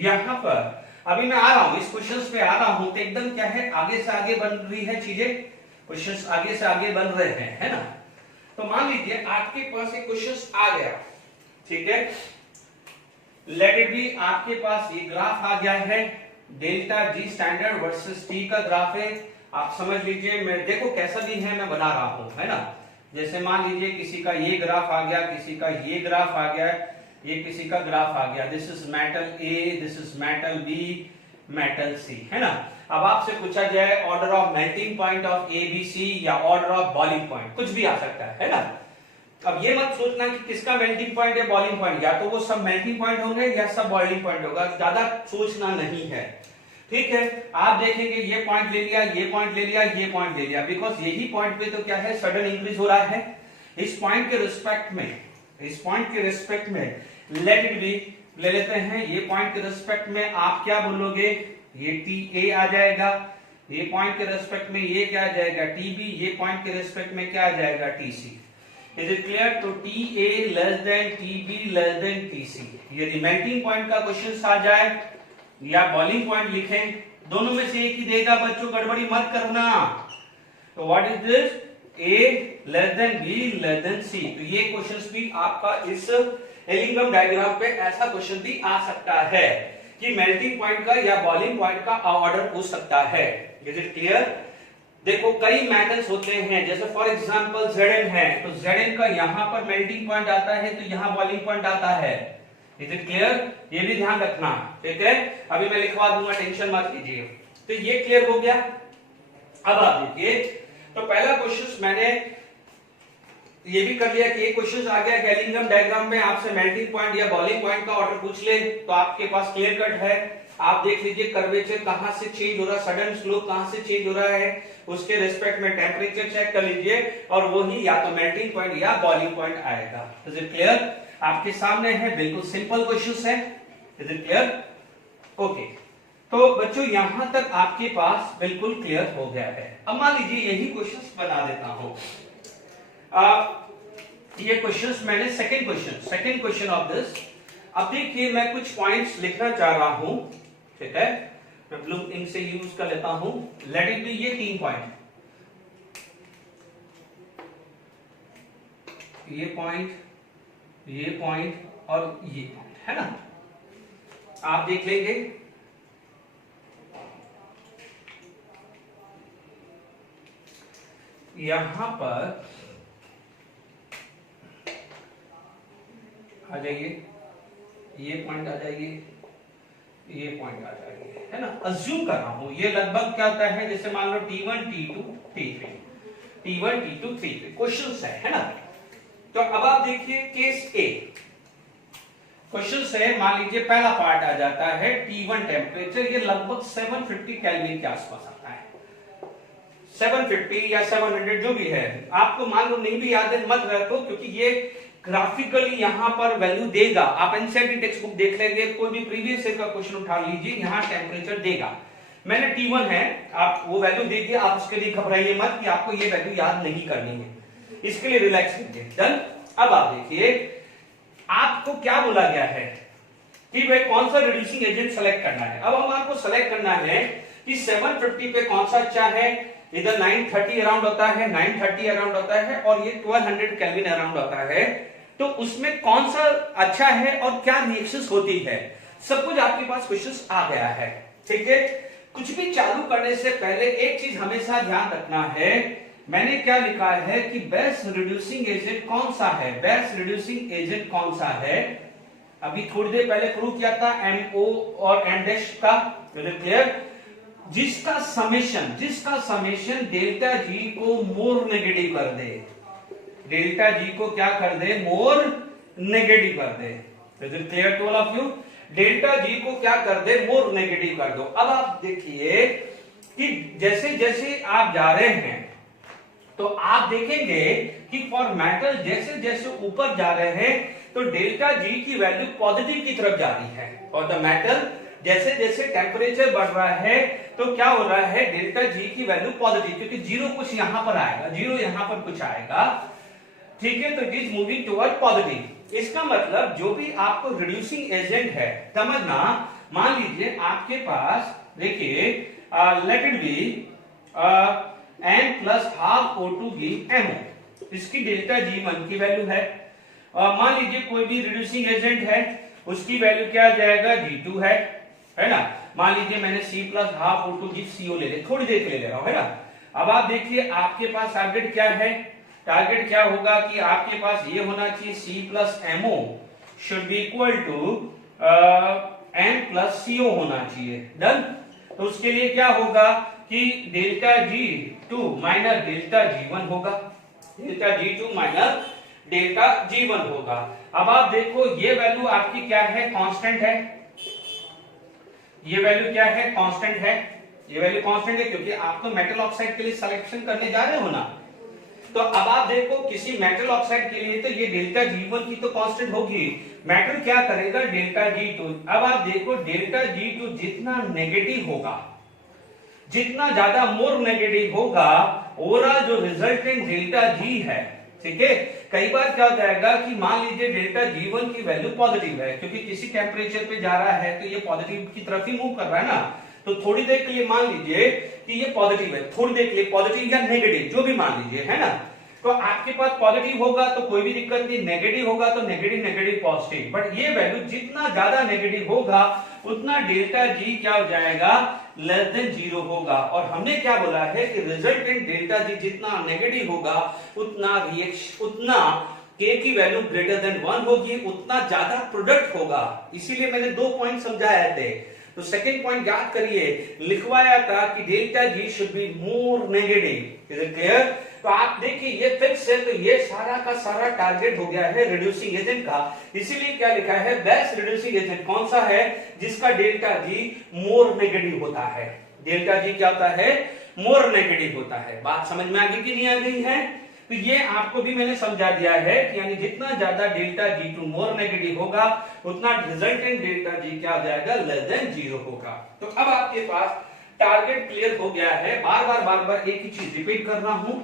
यहां पर अभी मैं आ रहा हूं, इस क्वेश्चंस पे आ रहा हूं, तो एकदम क्या है, आगे से आगे बन रही है चीजें, क्वेश्चंस आगे से आगे बन रहे हैं, है ना। तो मान लीजिए आपके पास एक क्वेश्चंस आ गया, ठीक है, लेट इट बी, आपके पास ये ग्राफ आ गया है, delta G standard versus T का ग्राफ है, आप समझ लीजिए, मैं देखो कैसा भी है मैं बना रहा हूं, है ना। जैसे मान लीजिए किसी का ये ग्राफ आ गया, किसी का ये ग्राफ आ गया, ये किसी का ग्राफ आ गया, this is metal A, this is metal B, metal C, है ना। अब आपसे पूछा जाए order of melting point of A B C या ऑर्डर ऑफ बॉइलिंग पॉइंट, कुछ भी आ सकता है ना। अब ये मत सोचना कि किसका मेल्टिंग पॉइंट है बॉइलिंग पॉइंट, या तो वो सब मेल्टिंग पॉइंट होंगे या सब बॉइलिंग पॉइंट होगा, ज्यादा सोचना नहीं है, ठीक है। आप देखेंगे ये पॉइंट ले लिया, ये पॉइंट ले लिया, ये पॉइंट ले लिया, बिकॉज यही पॉइंट पे तो क्या है, सडन इंक्रीज हो रहा है। इस पॉइंट के रिस्पेक्ट में, इस पॉइंट के रिस्पेक्ट में लेट इट बी ले लेते हैं, ये पॉइंट के रिस्पेक्ट में आप क्या बोलोगे, ये टी ए आ जाएगा, ये पॉइंट के रिस्पेक्ट में ये क्या आ जाएगा, टी बी, ये पॉइंट के रिस्पेक्ट में क्या आ जाएगा, T C, is it clear. तो T A less than T B less than T C, यदि मेल्टिंग पॉइंट का क्वेश्चन आ जाए या बॉइलिंग पॉइंट लिखें, दोनों में से एक ही देगा बच्चों, गड़बड़ी मत करना। तो what is this, A less than B less than C। तो ये क्वेश्चंस भी आपका इस एलिंगम डायग्राम पे ऐसा क्वेश्चन भी आ सकता है कि मेल्टिंग पॉइंट का या बॉइलिंग पॉइंट का ऑर्डर पूछ सकता है। Is it clear? देखो कई मेटल्स होते हैं, जैसे फॉर एग्जांपल Zn है, तो Zn का यहां पर मेल्टिंग पॉइंट आता है तो यहां बॉइलिंग पॉइंट आता है। Is it clear? ये भी ध्यान रखना, ठीक है? अभी मैं लिखवा दूंगा, टेंशन मत लीजिए। तो ये क्लियर हो गया। अब आप देखिए, तो पहला क्वेश्चन मैंने ये भी कर लिया कि एक क्वेश्चन आ गया कि एलिंगम डायग्राम में आपसे मेल्टिंग पॉइंट या बॉइलिंग पॉइंट का ऑर्डर पूछ ले, तो आपके पास क्लियर कट है। आप देख लीजिए कर्वेचर कहां से चेंज हो रहा है, सडन स्लोप कहां से चेंज हो रहा है, उसके रिस्पेक्ट में टेम्परेचर चेक कर लीजिए और वो ही या तो मेल्टिंग पॉइंट या बॉइलिंग पॉइंट आएगा। Is it clear? आपके सामने है, बिल्कुल सिंपल क्वेश्चन है। Is it clear? ओके, तो बच्चों यहां तक आपके पास बिल्कुल क्लियर हो गया है। अब मान लीजिए यही क्वेश्चन बना देता हूं। ये क्वेश्चंस मैंने सेकंड क्वेश्चन ऑफ दिस। अब देखिए मैं कुछ पॉइंट्स लिखना चाह रहा हूं, ठीक है? मैं ब्लू इंक से यूज कर लेता हूं। लेट इट बी ये 3 पॉइंट, ये पॉइंट, ये पॉइंट और ये पॉइंट, है ना? आप देख लेंगे। यहां पर आ जाइए, ये पॉइंट आ जाइए, ये पॉइंट आ जाइए, है ना? अज्यूम कर रहा हूं ये लगभग क्या होता है, जैसे मान लो T1 T2 T3, T1 T2 T3 questions है ना? तो अब आप देखिए केस ए क्वेश्चन है। मान लीजिए पहला पार्ट आ जाता है T1 टेम्परेचर, ये लगभग 750 केल्विन के आसपास आता है, 750 या 700 जो भी है। आपको मान लो नहीं भी याद है मत रखो, क्योंकि ये ग्राफिकली यहां पर वैल्यू देगा। आप एनसीईआरटी टेक्स्ट बुक देख लेंगे, कोई भी प्रीवियस ईयर का क्वेश्चन उठा लीजिए, यहां टेम्परेचर देगा। मैंने T1 है, आप वो वैल्यू देखिए, आप उसके लिए घबराइए मत कि आपको ये वैल्यू याद नहीं करनी है, इसके लिए रिलैक्स कीजिए। डन? अब आप देखिए आपको क्या बोला गया है कि भाई कौन सा रिड्यूसिंग एजेंट सेलेक्ट करना है। अब हम आपको सेलेक्ट करना है कि 750 पे कौन सा अच्छा है। इधर 930 अराउंड होता है, 930 अराउंड होता है और ये 1200 केल्विन अराउंड होता है। तो उसमें कौन सा अच्छा है और क्या रिएक्शंस होती है, सब कुछ आपके पास क्वेश्चंस आ गया है, ठीक है? कुछ भी चालू करने से पहले एक चीज हमेशा ध्यान रखना है। मैंने क्या लिखा है कि बेस्ट रिड्यूसिंग एजेंट कौन सा है, बेस्ट रिड्यूसिंग एजेंट कौन सा है। अभी थोड़ी देर पहले प्रूव किया था MO और M डैश का, क्लियर? जिसका समेशन डेल्टा जी को मोर नेगेटिव कर दे, डेल्टा जी को क्या कर दे, मोर नेगेटिव कर दे। Is it clear to all of you? Delta G को क्या कर दे, मोर नेगेटिव कर दो। अब आप देखिए कि जैसे जैसे आप जा रहे हैं तो आप देखेंगे कि फॉर मेटल जैसे जैसे ऊपर जा रहे हैं तो डेल्टा जी की वैल्यू पॉजिटिव की तरफ जा रही है, और द मेटल जैसे जैसे टेम्परेचर बढ़ रहा है तो क्या हो रहा है, डेल्टा जी की वैल्यू पॉजिटिव, क्योंकि जीरो कुछ यहां पर आएगा, जीरो यहां पर कुछ आएगा, ठीक है? तो it is moving toward positive. इसका मतलब जो भी आपको रिड्यूसिंग एजेंट है, समझना, मान लीजिए आपके पास देखिए let it be N plus half O2 give MO, इसकी डेल्टा G1 की वैल्यू है। मान लीजिए कोई भी रिड्यूसिंग एजेंट है, उसकी वैल्यू क्या आ जाएगा, G2 है ना? मान लीजिए मैंने C plus half O2 give CO ले लिया, थोड़ी देर के लिए ले रहा हूं, है ना? अब आप देखिए आपके पास टारगेट क्या है, टारगेट क्या होगा कि आपके पास ये होना चाहिए C plus MO should be equal to N plus CO होना चाहिए। डन? तो उसके लिए क्या होगा कि delta G2 minus delta G1 होगा, delta G2 minus delta G1 होगा। अब आप देखो ये वैल्यू आपकी क्या है, कांस्टेंट है, ये वैल्यू क्या है, कांस्टेंट है, ये वैल्यू कांस्टेंट है क्योंकि आप तो मेटल ऑक्साइड के लिए सिलेक्शन करने जा रहे हो ना। तो अब आप देखो किसी मेटल ऑक्साइड के लिए तो ये डेल्टा G1 की तो कांस्टेंट होगी, मेटल क्या करेगा, डेल्टा G2। अब आप देखो डेल्टा G2 जितना नेगेटिव होगा, जितना ज्यादा मोर नेगेटिव होगा, ओवरऑल जो रिजल्टेंट डेल्टा G है, ठीक है? कई बार क्या हो जाएगा कि मान लीजिए डेल्टा G1 की वैल्यू पॉजिटिव है, क्योंकि किसी टेम्परेचर पे जा रहा है तो ये पॉजिटिव की तरफ ही मूव कर रहा है ना। तो थोड़ी देर के लिए मान लीजिए कि ये पॉजिटिव है, थोड़ी देर के लिए पॉजिटिव या नेगेटिव जो भी मान लीजिए, है ना? तो आपके पास पॉजिटिव होगा तो कोई भी दिक्कत नहीं, नेगेटिव होगा तो नेगेटिव नेगेटिव पॉजिटिव, बट ये वैल्यू जितना ज्यादा नेगेटिव होगा उतना डेल्टा जी क्या हो जाएगा, लेस देन 0 होगा। और हमने क्या बोला है कि रिजल्टेंट डेल्टा जी जितना नेगेटिव होगा उतना के की वैल्यू ग्रेटर देन 1 होगी, उतना ज्यादा प्रोडक्ट होगा। इसीलिए मैंने 2 पॉइंट समझाए थे। तो सेकंड पॉइंट याद करिए, लिखवाया था कि delta ji should be more negative. Is it clear? तो आप देखिए ये फिक्स है, तो ये सारा का सारा टारगेट हो गया है रिड्यूसिंग एजेंट का। इसीलिए क्या लिखा है, बेस्ट रिड्यूसिंग एजेंट कौन सा है, जिसका डेल्टा जी मोर नेगेटिव होता है। डेल्टा जी क्या होता है, मोर नेगेटिव होता है। बात समझ में आ गई कि नहीं आ गई है? तो ये आपको भी मैंने समझा दिया है कि यानी जितना ज्यादा delta G two more negative होगा उतना रिजल्टेंट डेल्टा जी क्या हो जाएगा, लेस देन 0 होगा। तो अब आपके पास टारगेट क्लियर हो गया है। बार बार एक ही चीज रिपीट कर रहा हूं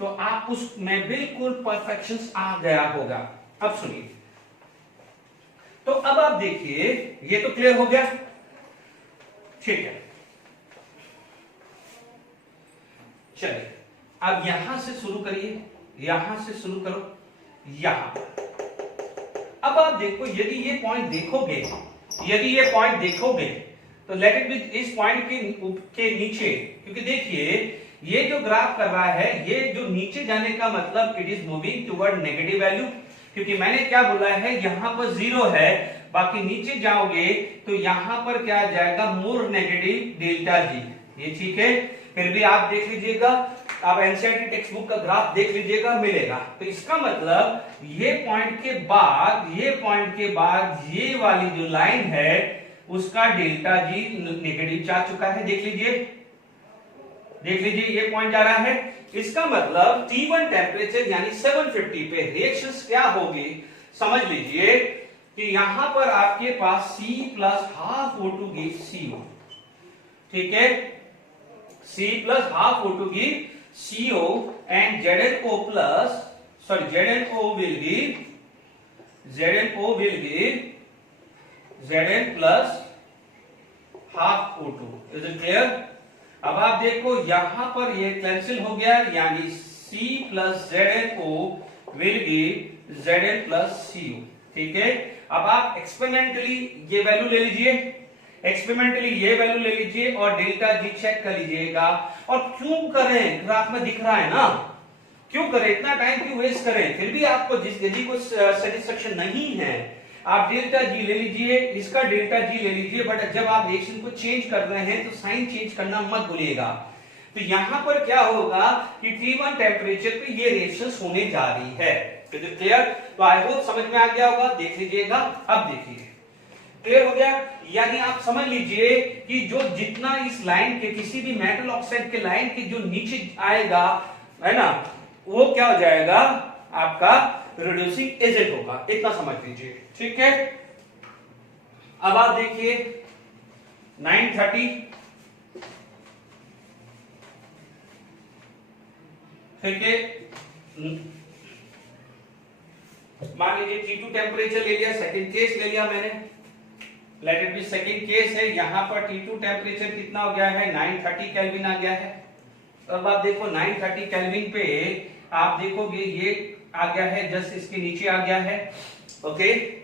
तो आप उसमें बिल्कुल परफेक्शन आ गया होगा। अब सुनिए, तो अब आप देखिए ये तो क्लियर हो गया, ठीक है। चलिए अब यहां से शुरू करिए, यहां से शुरू करो, यहां। अब आप देखो, यदि ये पॉइंट देखोगे तो लेट इट बी इस पॉइंट के नीचे, क्योंकि देखिए ये जो ग्राफ कर रहा है, ये जो नीचे जाने का मतलब it is moving toward negative value, क्योंकि मैंने क्या बोला है, यहां पर 0 है, बाकी नीचे जाओगे तो यहां पर क्या आ जाएगा, मोर नेगेटिव डेल्टा जी। ये ठीक है? फिर भी आप देख लीजिएगा, आप एनसीईआरटी टेक्स्ट बुक का ग्राफ देख लीजिएगा, मिलेगा। तो इसका मतलब ये पॉइंट के बाद ये वाली जो लाइन है उसका डेल्टा जी नेगेटिव जा चुका है। देख लीजिए ये पॉइंट जा रहा है। इसका मतलब T1 टेम्परेचर यानी 750 पे रिएक्शंस क्या होगी, समझ लीजिए कि यहां पर आपके पास C plus half O2 give CO, ठीक है, C plus half O2 give CO and ZNO will give Zn plus half O2. Is it clear? अब आप देखो यहां पर ये कैंसिल हो गया, यानी C plus ZnO will give Zn plus CO, ठीक है। अब आप एक्सपेरिमेंटली ये वैल्यू ले लीजिए, और डेल्टा जी चेक कर लीजिएगा। और क्यों करें, ग्राफ में दिख रहा है ना, क्यों करें, इतना टाइम क्यों वेस्ट करें? फिर भी आपको यदि कुछ सेटिस्फेक्शन नहीं है, आप डेल्टा जी ले लीजिए, इसका डेल्टा जी ले लीजिए, बट जब आप रिएक्शन को चेंज कर रहे हैं तो साइन चेंज करना मत भूलिएगा। तो यहां पर क्या होगा कि T1 टेम्परेचर पे ये रिएक्शंस होने जा रही है। क्लियर? तो आई होप समझ में आ गया होगा। देख लीजिएगा, अब देखिए क्लियर हो गया। यानी आप समझ लीजिए कि जो जितना इस लाइन के, किसी भी मेटल ऑक्साइड के लाइन के जो नीचे आएगा, है ना, वो क्या हो जाएगा, आपका रिड्यूसिंग एजेंट होगा। इतना समझ लीजिए, ठीक है। अब आप देखिए 930, ठीक है, मान लीजिए T2 टेम्परेचर ले लिया, सेकंड केस ले लिया मैंने, let it be second case है। यहां पर T2 टेम्परेचर कितना हो गया है, 930 केल्विन आ गया है। अब आप देखो 930 केल्विन पे आप देखोगे ये आ गया है, जस्ट इसके नीचे आ गया है, ओके।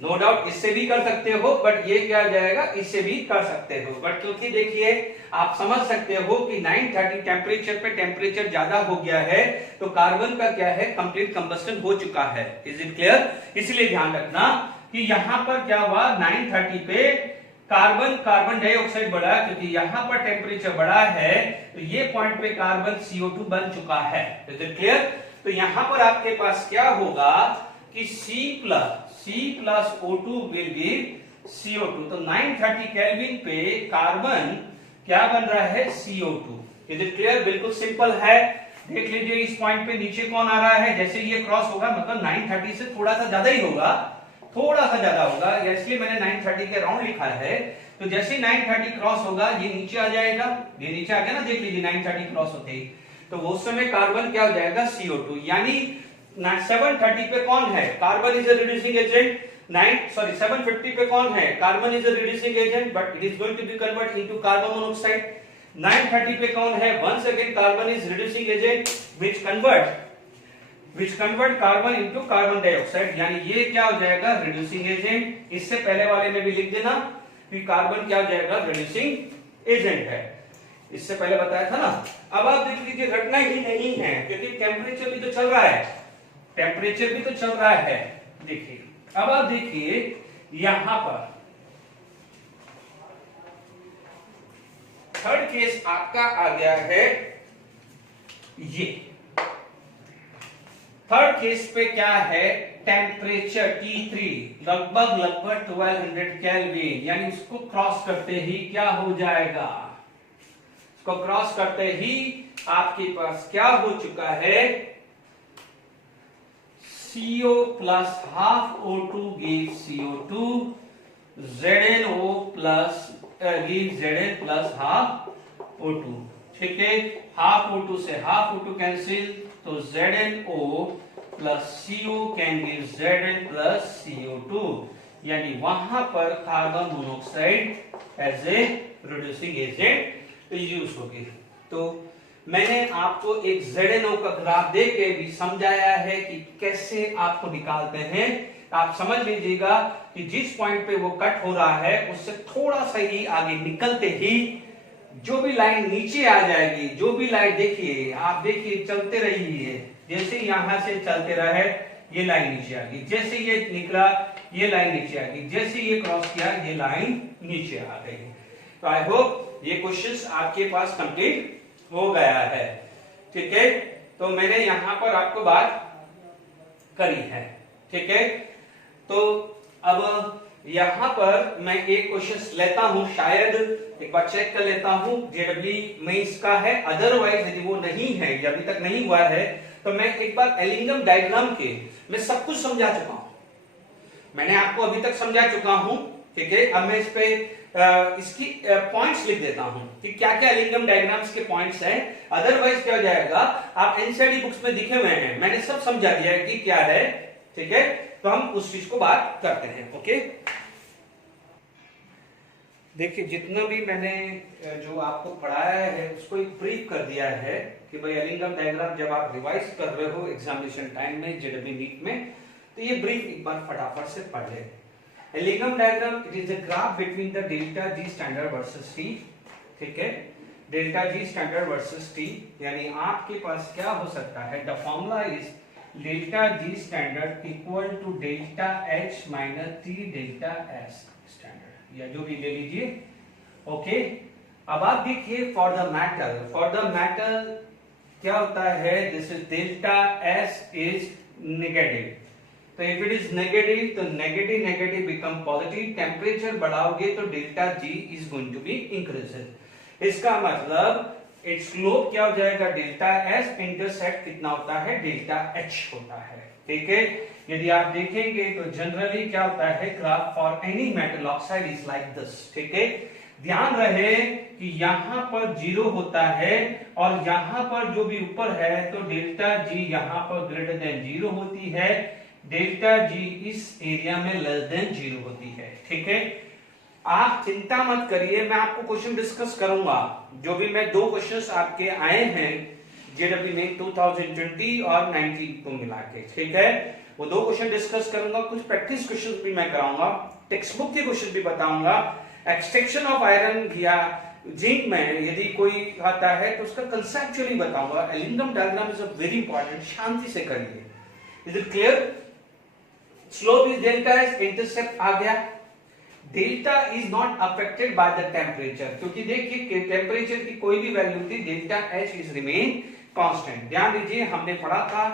नो डाउट इससे भी कर सकते हो, बट ये क्या आ जाएगा, इससे भी कर सकते हो, बट क्योंकि देखिए आप समझ सकते हो कि 930 टेम्परेचर पे टेम्परेचर ज्यादा हो गया है, तो कार्बन का क्या है, कंप्लीट कंबस्टन हो चुका है। Is it clear? इसलिए ध्यान रखना कि यहां पर क्या हुआ, 930 पे कार्बन डाइऑक्साइड बढ़ा, क्योंकि यहां पर टेम्परेचर बढ़ा है, तो ये पॉइंट पे कार्बन CO2 बन चुका है। Is it clear? तो यहां पर आपके पास क्या होगा कि C plus O2 will give CO2। तो 930 केल्विन पे कार्बन क्या बन रहा है, CO2। Is it clear? बिल्कुल सिंपल है। देख लीजिए इस पॉइंट पे नीचे कौन आ रहा है, जैसे ये क्रॉस होगा, मतलब 930 से थोड़ा सा ज्यादा ही होगा, थोड़ा सा ज्यादा होगा, इसलिए मैंने 930 के राउंड लिखा है। तो जैसे 930 क्रॉस होगा ये नीचे आ जाएगा, ये नीचे आ गया ना, देख लीजिए 930 क्रॉस होते ही, तो उस समय कार्बन क्या हो जाएगा, CO2। यानी 730 पे कौन है, carbon is a reducing agent, 750 पे कौन है, carbon is a reducing agent, but it is going to be convert into carbon monoxide. 930 पे कौन है, once again carbon is reducing agent which convert which convert carbon into carbon dioxide, यानी ये क्या हो जाएगा reducing agent। इससे पहले वाले में भी लिख देना कि कार्बन क्या हो जाएगा reducing agent है, इससे पहले बताया था ना। अब आप देख लीजिए रटना ही नहीं है क्योंकि टेम्परेचर भी तो चल रहा है, टेम्परेचर भी तो चल रहा है। देखिए अब आप देखिए यहां पर थर्ड केस आपका आ गया है, ये थर्ड केस पे क्या है, टेम्परेचर T3 लगभग 1200 केल्विन, यानी इसको क्रॉस करते ही क्या हो जाएगा, इसको क्रॉस करते ही आपके पास क्या हो चुका है, CO plus half O2 gives CO2, ZnO plus gives Zn plus half O2, ठीक है। हाफ O2 से हाफ O2 कैंसिल, तो ZnO plus CO can give Zn plus CO2, यानी वहां पर carbon monoxide as a reducing agent use होगी। तो मैंने आपको एक ZnO का ग्राफ दे के भी समझाया है कि कैसे आपको निकालते हैं। आप समझ लीजिएगा कि जिस पॉइंट पे वो कट हो रहा है उससे थोड़ा सा ही आगे निकलते ही जो भी लाइन नीचे आ जाएगी, जो भी लाइन देखिए, आप देखिए चलते रहिए, जैसे यहां से चलते रहे ये लाइन नीचे आ गई, जैसे ये निकला ये लाइन नीचे आ गई, जैसे ये क्रॉस किया ये लाइन नीचे आ गई। तो आई होप ये क्वेश्चंस आपके पास कंप्लीट हो गया है, ठीक है। तो मैंने यहां पर आपको बात करी है, ठीक है। तो अब यहां पर मैं एक क्वेश्चन लेता हूं, शायद एक बार चेक कर लेता हूं जेडब्ल्यू मेंस का है, अदरवाइज यदि वो नहीं है या अभी तक नहीं हुआ है तो मैं एक बार एलिंगम डायग्राम के मैं सब कुछ समझा चुका हूं, मैंने आपको अभी तक समझा चुका हूं, ठीक है। अब मैं इस पे इसकी पॉइंट्स लिख देता हूं कि क्या क्या एलिंगम डायग्राम्स के पॉइंट्स हैं, अदरवाइज क्या हो जाएगा, आप एनसीईआरटी बुक्स में दिखे हुए हैं, मैंने सब समझा दिया है कि क्या है, ठीक है। तो हम उस चीज को बात करते हैं, ओके। देखिए जितना भी मैंने जो आपको पढ़ाया है उसको एक ब्रीफ कर दिया है कि भाई एलिंगम डायग्राम जब आप रिवाइज कर रहे हो एग्जामिनेशन टाइम में जेडब्ल्यू नीट में, तो ये ब्रीफ एक बार फटाफट से पढ़ ले। Ellingham diagram it is a graph between the delta G standard versus T, ठीक है। Delta G standard versus T, यानी आपके पास क्या हो सकता है, the formula is delta G standard equal to delta H minus T delta S standard, या जो भी ले लीजिए, ओके। अब आप देखिए फॉर द मेटल क्या होता है, this is delta S is negative, तो इफ इट इज नेगेटिव तो negative negative become positive, temperature बढ़ाओगे तो delta G is going to be increased, इसका मतलब इट्स स्लोप क्या हो जाएगा, डेल्टा एस, इंटरसेप्ट कितना होता है, डेल्टा एच होता है, ठीक है। यदि आप देखेंगे तो जनरली क्या होता है, graph for any metal oxide is like this, ठीक है। ध्यान रहे कि यहां पर जीरो होता है और यहां पर जो भी ऊपर है तो डेल्टा जी यहां पर ग्रेटर देन जीरो होती है, डेल्टा जी इस एरिया में लेस देन जीरो होती है, ठीक है। आप चिंता मत करिए, मैं आपको क्वेश्चन डिस्कस करूंगा, जो भी मैं दो क्वेश्चंस आपके आए हैं जेडब्ल्यू में 2020 और 19 को मिला के, ठीक है, वो दो क्वेश्चन डिस्कस करूंगा, कुछ प्रैक्टिस क्वेश्चन भी मैं कराऊंगा, टेक्स्ट बुक के क्वेश्चन भी बताऊंगा, एक्सट्रैक्शन ऑफ आयरन या जिंक में यदि कोई आता है तो उसका कंसेप्चुअली बताऊंगा। Ellingham diagram is a very important, शांति से करिए। Is it clear? Slope is delta S, intercept आ गया, delta is not affected by the temperature, क्योंकि देखिए टेम्परेचर की कोई भी वैल्यू थी, delta H is remain constant. ध्यान दीजिए हमने पढ़ा था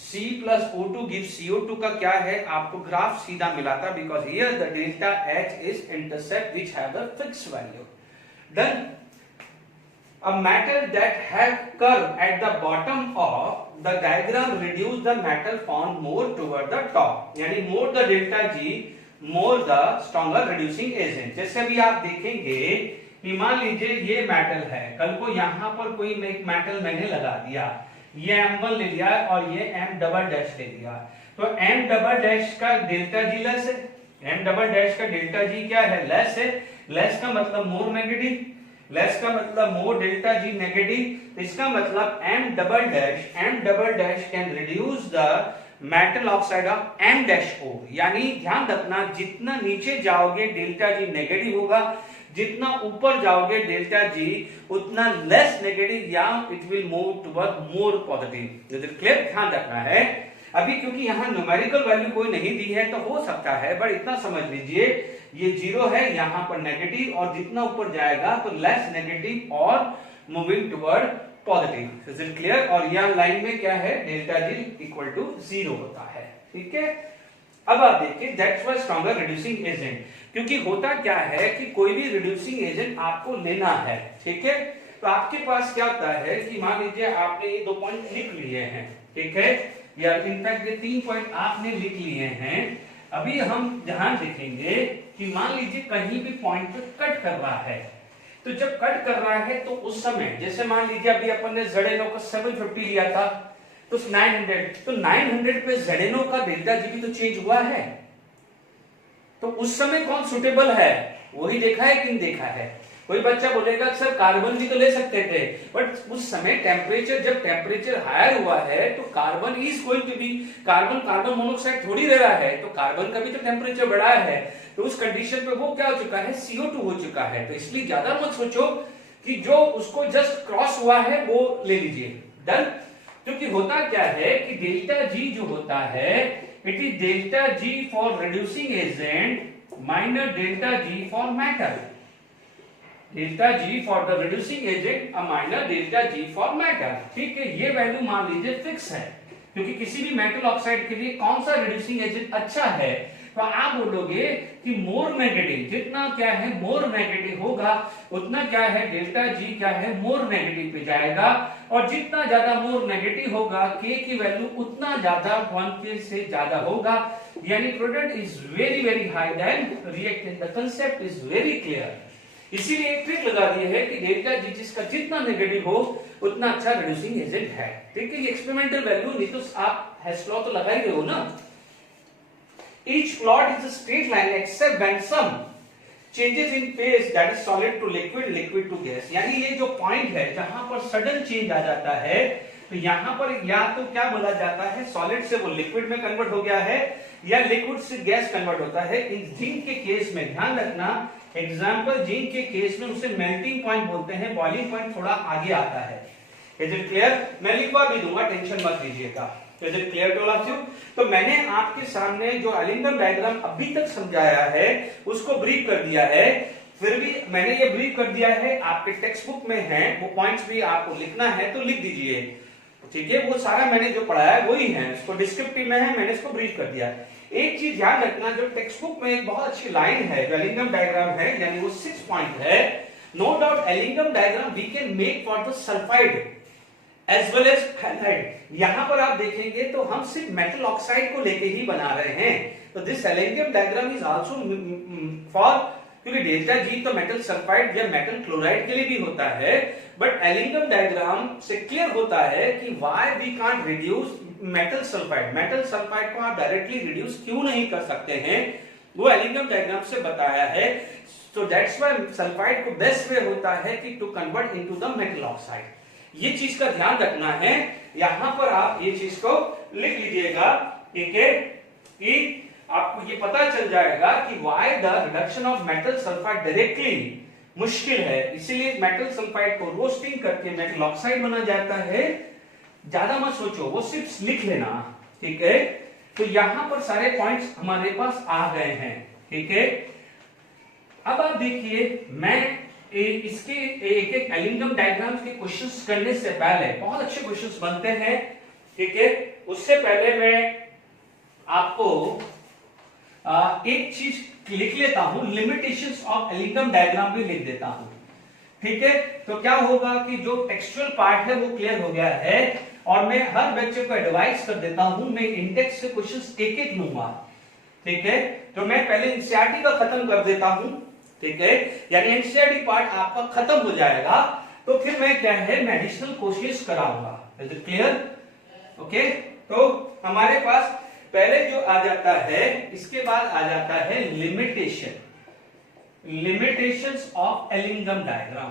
C plus O2 gives CO2 का क्या है, आपको ग्राफ सीधा मिला था, because here the delta H is intercept which have a fixed value. Then a metal that have curve at the bottom of the diagram reduce the metal bond more toward the top, यानी more the delta G more the stronger reducing agent। जैसे अभी आप देखेंगे कि मान लीजिए ये metal है, कल को यहां पर कोई मेटल मैंने लगा दिया, ये M1 ले लिया और ये M डबल डैश ले लिया, तो M डबल डैश का डेल्टा जी लेस है, M डबल डैश का डेल्टा जी क्या है, लेस है, लेस का मतलब मोर नेगेटिव, लेस का मतलब मोर डेल्टा जी नेगेटिव, इसका मतलब M double dash can reduce the metal oxide of M dash O. यानी ध्यान रखना, जितना नीचे जाओगे डेल्टा जी नेगेटिव होगा, जितना ऊपर जाओगे डेल्टा जी उतना लेस नेगेटिव, या it will move toward more positive. Clear, ध्यान रखना है। अभी क्योंकि यहाँ न्यूमेरिकल वैल्यू कोई नहीं दी है तो हो सकता है, बट इतना समझ लीजिए ये 0 है, यहाँ पर नेगेटिव, और जितना ऊपर जाएगा तो लेस नेगेटिव और moving toward positive. Is it clear? और यहाँ लाइन में क्या है, डेल्टा जी इक्वल टू 0 होता है। ठीक है, अब आप देखिए that's why stronger reducing agent, क्योंकि होता क्या है कि कोई भी रिड्यूसिंग एजेंट आपको लेना है, ठीक है, तो आपके पास क्या होता है कि मान लीजिए आपने ये 2 पॉइंट लिख लिए हैं, ठीक है, या इनफैक्ट ये 3 पॉइंट आपने लिख लिए हैं। अभी हम ध्यान देखेंगे कि मान लीजिए कहीं भी पॉइंट पे कट कर रहा है, तो जब कट कर रहा है तो उस समय, जैसे मान लीजिए अभी अपन ने ZNO का 750 लिया था तो 900, तो 900 पे ZNO का डेल्टा जी भी तो चेंज हुआ है, तो उस समय कौन सुटेबल है वही देखा है कि नहीं देखा है। कोई बच्चा बोलेगा सर कार्बन भी तो ले सकते थे, बट उस समय टेम्परेचर, जब टेम्परेचर हायर हुआ है तो carbon is going to be, carbon monoxide थोड़ी रह रहा है, तो कार्बन का भी तो टेम्परेचर बढ़ा है, तो उस कंडीशन पे वो क्या हो चुका है, CO2 हो चुका है। तो इसलिए ज्यादा मत सोचो कि जो उसको जस्ट क्रॉस हुआ है वो ले लीजिए, डन। क्योंकि होता क्या है कि डेल्टा जी जो होता है, it is delta ji for reducing agent minus delta G for metal. Delta G for the reducing agent minus delta G for metal. ठीक है, ये वैल्यू मान लीजिए फिक्स है, क्योंकि किसी भी मेटल ऑक्साइड के लिए कौन सा रिड्यूसिंग एजेंट अच्छा है, तो आप बोलोगे कि मोर नेगेटिव, जितना क्या है मोर नेगेटिव होगा उतना क्या है डेल्टा जी क्या है मोर नेगेटिव पे जाएगा, और जितना ज्यादा मोर नेगेटिव होगा के की वैल्यू उतना ज्यादा 1 के से ज्यादा होगा, यानी product is very very high than reactant. The concept is very clear. इसीलिए एक ट्रिक लगा दी है कि डेल्टा जी जिसका जितना नेगेटिव हो उतना अच्छा रिड्यूसिंग एजेंट है। ठीक है, ये एक्सपेरिमेंटल वैल्यू, नहीं तो आप हेस लॉ तो लगा ही रहे हो ना। Each plot is a straight line except when some changes in phase, that is solid to liquid, liquid to gas। यानी ये जो पॉइंट है जहां पर सडन चेंज आ जाता है, तो यहां पर या तो क्या बोला जाता है, सॉलिड से वो लिक्विड में कन्वर्ट हो गया है, या लिक्विड से गैस कन्वर्ट होता है। इन जिंक के केस में ध्यान रखना, एग्जाम्पल जिंक के केस में उसे मेल्टिंग पॉइंट बोलते हैं, बॉइलिंग पॉइंट थोड़ा आगे आता है। Is it clear? मैं लिखवा भी दूंगा, टेंशन मत लीजिएगा। Is it clear to all of you? तो मैंने आपके सामने जो एलिंगम डायग्राम अभी तक समझाया है उसको ब्रीफ कर दिया है, फिर भी मैंने ये ब्रीफ कर दिया है, आपके टेक्स्ट बुक में है, वो पॉइंट्स भी आपको लिखना है तो लिख दीजिए। ठीक है, वो सारा मैंने जो पढ़ाया है वही है, इसको डिस्क्रिप्टिव में है, मैंने इसको ब्रीफ कर दिया। एक चीज ध्यान रखना, जो टेक्स्ट बुक में एक बहुत अच्छी लाइन है, जो एलिंगम डायग्राम है, यानी वो 6 पॉइंट है। No doubt Ellingham diagram we can make for the sulphide as well as halide. यहां पर आप देखेंगे तो हम सिर्फ मेटल ऑक्साइड को लेके ही बना रहे हैं, तो this Ellingham diagram is also for, क्योंकि डेल्टा जी तो मेटल सल्फाइड या मेटल क्लोराइड के लिए भी होता है, बट एलिंगम डायग्राम से क्लियर होता है कि why we can't reduce metal sulphide. Metal sulphide को आप डायरेक्टली रिड्यूस क्यों नहीं कर सकते हैं, वो एलिंगम डायग्राम से बताया है। सो दैट्स व्हाई सल्फाइड को बेस्ट वे होता है कि to convert into the metal oxide. ये चीज का ध्यान रखना है, यहां पर आप ये चीज को लिख लीजिएगा, ठीक है, कि आपको ये पता चल जाएगा कि why the reduction of metal sulphide directly मुश्किल है, इसीलिए मेटल सल्फाइड को रोस्टिंग करके मेटल ऑक्साइड बना जाता है। ज्यादा मत सोचो, वो सिर्फ लिख लेना, ठीक है। तो यहां पर सारे पॉइंट्स हमारे पास आ गए हैं, ठीक है। अब आप देखिए, मैं इसके एक एक एलिंगम डायग्राम के क्वेश्चंस करने से पहले, बहुत अच्छे क्वेश्चंस बनते हैं, ठीक है, उससे पहले मैं आपको एक चीज लिख लेता हूं, लिमिटेशंस ऑफ एलिंगम डायग्राम भी लिख देता हूं, ठीक है। तो क्या होगा कि जो टेक्सचुअल पार्ट है वो क्लियर हो गया है, और मैं हर बच्चे को एडवाइस कर देता हूं, मैं इंडेक्स से क्वेश्चंस एक एक लूंगा, ठीक है। तो मैं पहले एनसीईआरटी का खत्म कर देता हूं, ठीक है, यानी एनसीईआरटी पार्ट आपका खत्म हो जाएगा, तो फिर मैं क्या है, मैं एडिशनल कोशिश कराऊंगा। Is it clear? ओके, तो हमारे पास पहले जो आ जाता है, इसके बाद आ जाता है limitation, limitations of Ellingham diagram.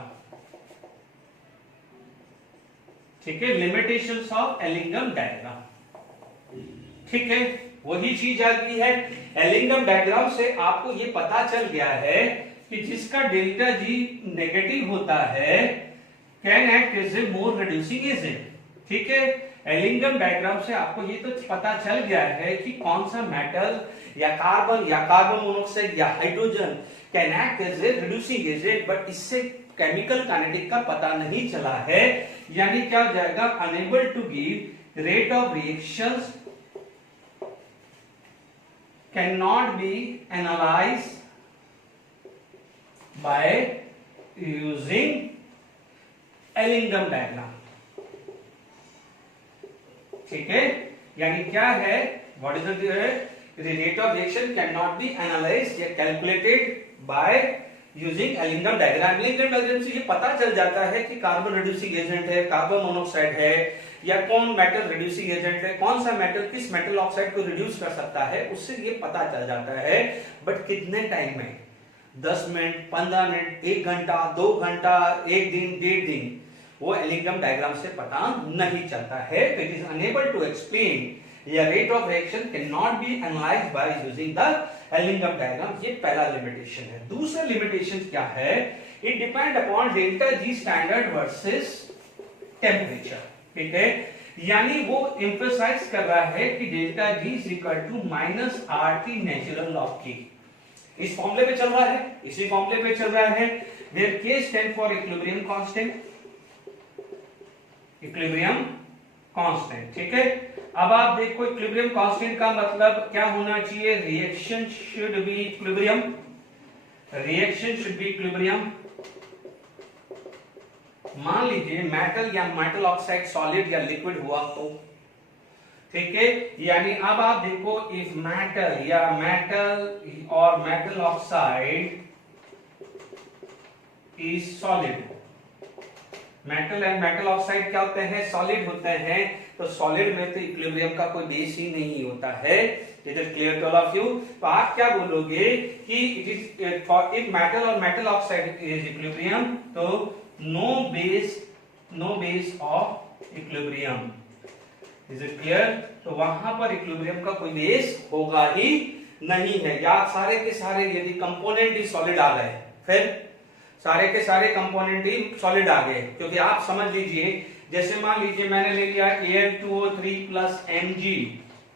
ठीक है, लिमिटेशंस ऑफ एलिंगम डायग्राम। ठीक है, वही चीज आ गई है। एलिंगम डायग्राम से आपको ये पता चल गया है कि जिसका डेल्टा जी नेगेटिव होता है can act as a more reducing agent. ठीक है, एलिंगम डायग्राम से आपको ये तो पता चल गया है कि कौन सा मेटल या कार्बन मोनोऑक्साइड या hydrogen can act as a reducing agent, but इससे केमिकल काइनेटिक का पता नहीं चला है। यानी क्या हो जाएगा, unable to give rate of reactions can not be analysed by using Ellingham diagram. ठीक है, यानी क्या है, what is the rate of reaction can not be analysed या calculated by using Ellingham diagram. Ellingham diagram से ये पता चल जाता है कि कार्बन रिड्यूसिंग एजेंट है, कार्बन मोनोऑक्साइड है, या कौन मेटल रिड्यूसिंग एजेंट है, कौन सा मेटल किस मेटल ऑक्साइड को रिड्यूस कर सकता है, उससे ये पता चल जाता है। बट कितने टाइम में, 10 मिनट, 15 मिनट, 1 घंटा, 2 घंटा, 1 दिन, 1.5 दिन, वो एलिंगम डायग्राम से पता नहीं चलता है। It is unable to explain या rate of reaction can not be analysed by using the Ellingham diagram. ये पहला लिमिटेशन है। दूसरा लिमिटेशन क्या है, it depend upon delta G standard versus temperature. ठीक है, यानी वो एम्फसाइज कर रहा है कि delta G is equal to minus RT natural log K. इस फॉर्मूले पे चल रहा है, इसी फॉर्मूले पे चल रहा है, where K stand for equilibrium constant, equilibrium constant. ठीक है, अब आप देखो इक्विलिब्रियम कांस्टेंट का मतलब क्या होना चाहिए, reaction should be equilibrium, reaction should be equilibrium. मान लीजिए मेटल या मेटल ऑक्साइड सॉलिड या लिक्विड हुआ तो, ठीक है, यानी अब आप देखो इफ मेटल या मेटल और metal oxide is solid, metal and metal oxide क्या होते हैं, सॉलिड होते हैं। तो सॉलिड में तो इक्विलिब्रियम का कोई बेस ही नहीं होता है। It is clear to all of you. तो आप क्या बोलोगे कि इट इज इफ मेटल और मेटल ऑक्साइड इज इक्विलिब्रियम, तो no base of equilibrium. Is it clear? तो वहां पर इक्विलिब्रियम का कोई बेस होगा ही नहीं है। या सारे के सारे यदि कंपोनेंट ही सॉलिड आ गए, फिर सारे के सारे कंपोनेंट ही सॉलिड आ गए, क्योंकि आप समझ लीजिए, जैसे मान लीजिए मैंने ले लिया Al2O3 plus Mg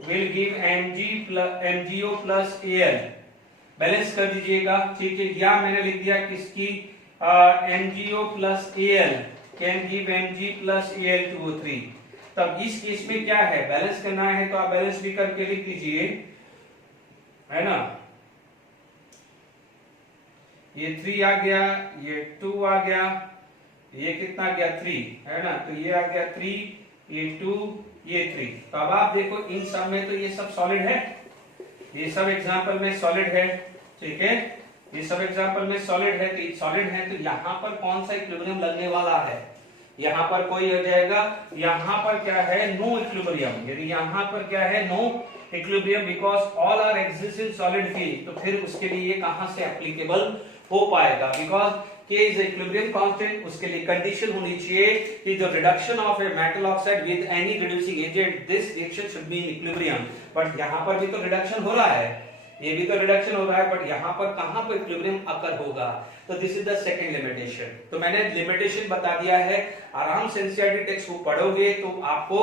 will give MgO plus Al, balance कर दीजिएगा। ठीक है, या मैंने लिख दिया किसकी MgO plus Al can give Mg plus Al2O3। तब इस केस में क्या है, बैलेंस करना है तो आप बैलेंस भी करके लिख दीजिए, है ना। ये 3 आ गया, ये 2 आ गया, ये कितना आ गया 3, है ना। तो ये आ गया 3, ये 2, ये 3। तो अब आप देखो इन सब में तो ये सब सॉलिड है, ये सब एग्जांपल में सॉलिड है। ठीक है, ये सब एग्जांपल में सॉलिड है, तो सॉलिड है, तो यहाँ पर कौन सा इक्विलिब्रियम लगने वाला है, यहाँ पर कोई हो जाएगा, यहाँ पर क्या है, नो इक्विलिब्रियम। यदि यहाँ पर क्या है, no equilibrium, because all are exist in solid phase, तो फिर उसके लिए ये कहां से एप्लीकेबल हो पाएगा, because K is equilibrium constant. उसके लिए कंडीशन होनी चाहिए कि the reduction of a metal oxide with any reducing agent, this reaction should be in equilibrium. But यहाँ पर भी तो रिडक्शन हो रहा है, ये भी तो रिडक्शन हो रहा है, बट यहाँ पर कहां पर इक्विलिब्रियम अकर होगा। तो this is the second limitation. तो मैंने लिमिटेशन बता दिया है, आराम से एनसीईआरटी टेक्स्ट को पढ़ोगे तो आपको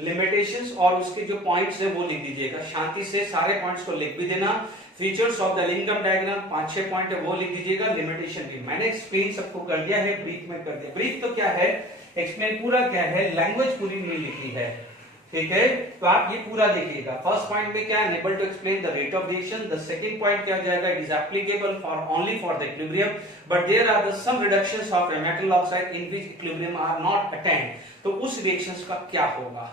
लिमिटेशंस और उसके जो पॉइंट्स है वो लिख दीजिएगा, शांति से सारे पॉइंट्स को लिख भी देना। Features of the Ellingham diagram 5-6 point है वो लिख दीजिएगा। लिमिटेशन भी मैंने एक्सप्लेन सबको कर दिया है, ब्रीफ में कर दिया। ब्रीफ तो क्या है, एक्सप्लेन पूरा क्या है, लैंग्वेज पूरी नहीं लिखी है। ठीक है, तो आप ये पूरा देखिएगा। फर्स्ट पॉइंट में क्या है, unable to explain the rate of reaction. The second point क्या जाएगा, it is applicable for only for the equilibrium, but there are the some reductions of a metal oxide in which equilibrium are not attend. तो उस reactions का क्या होगा,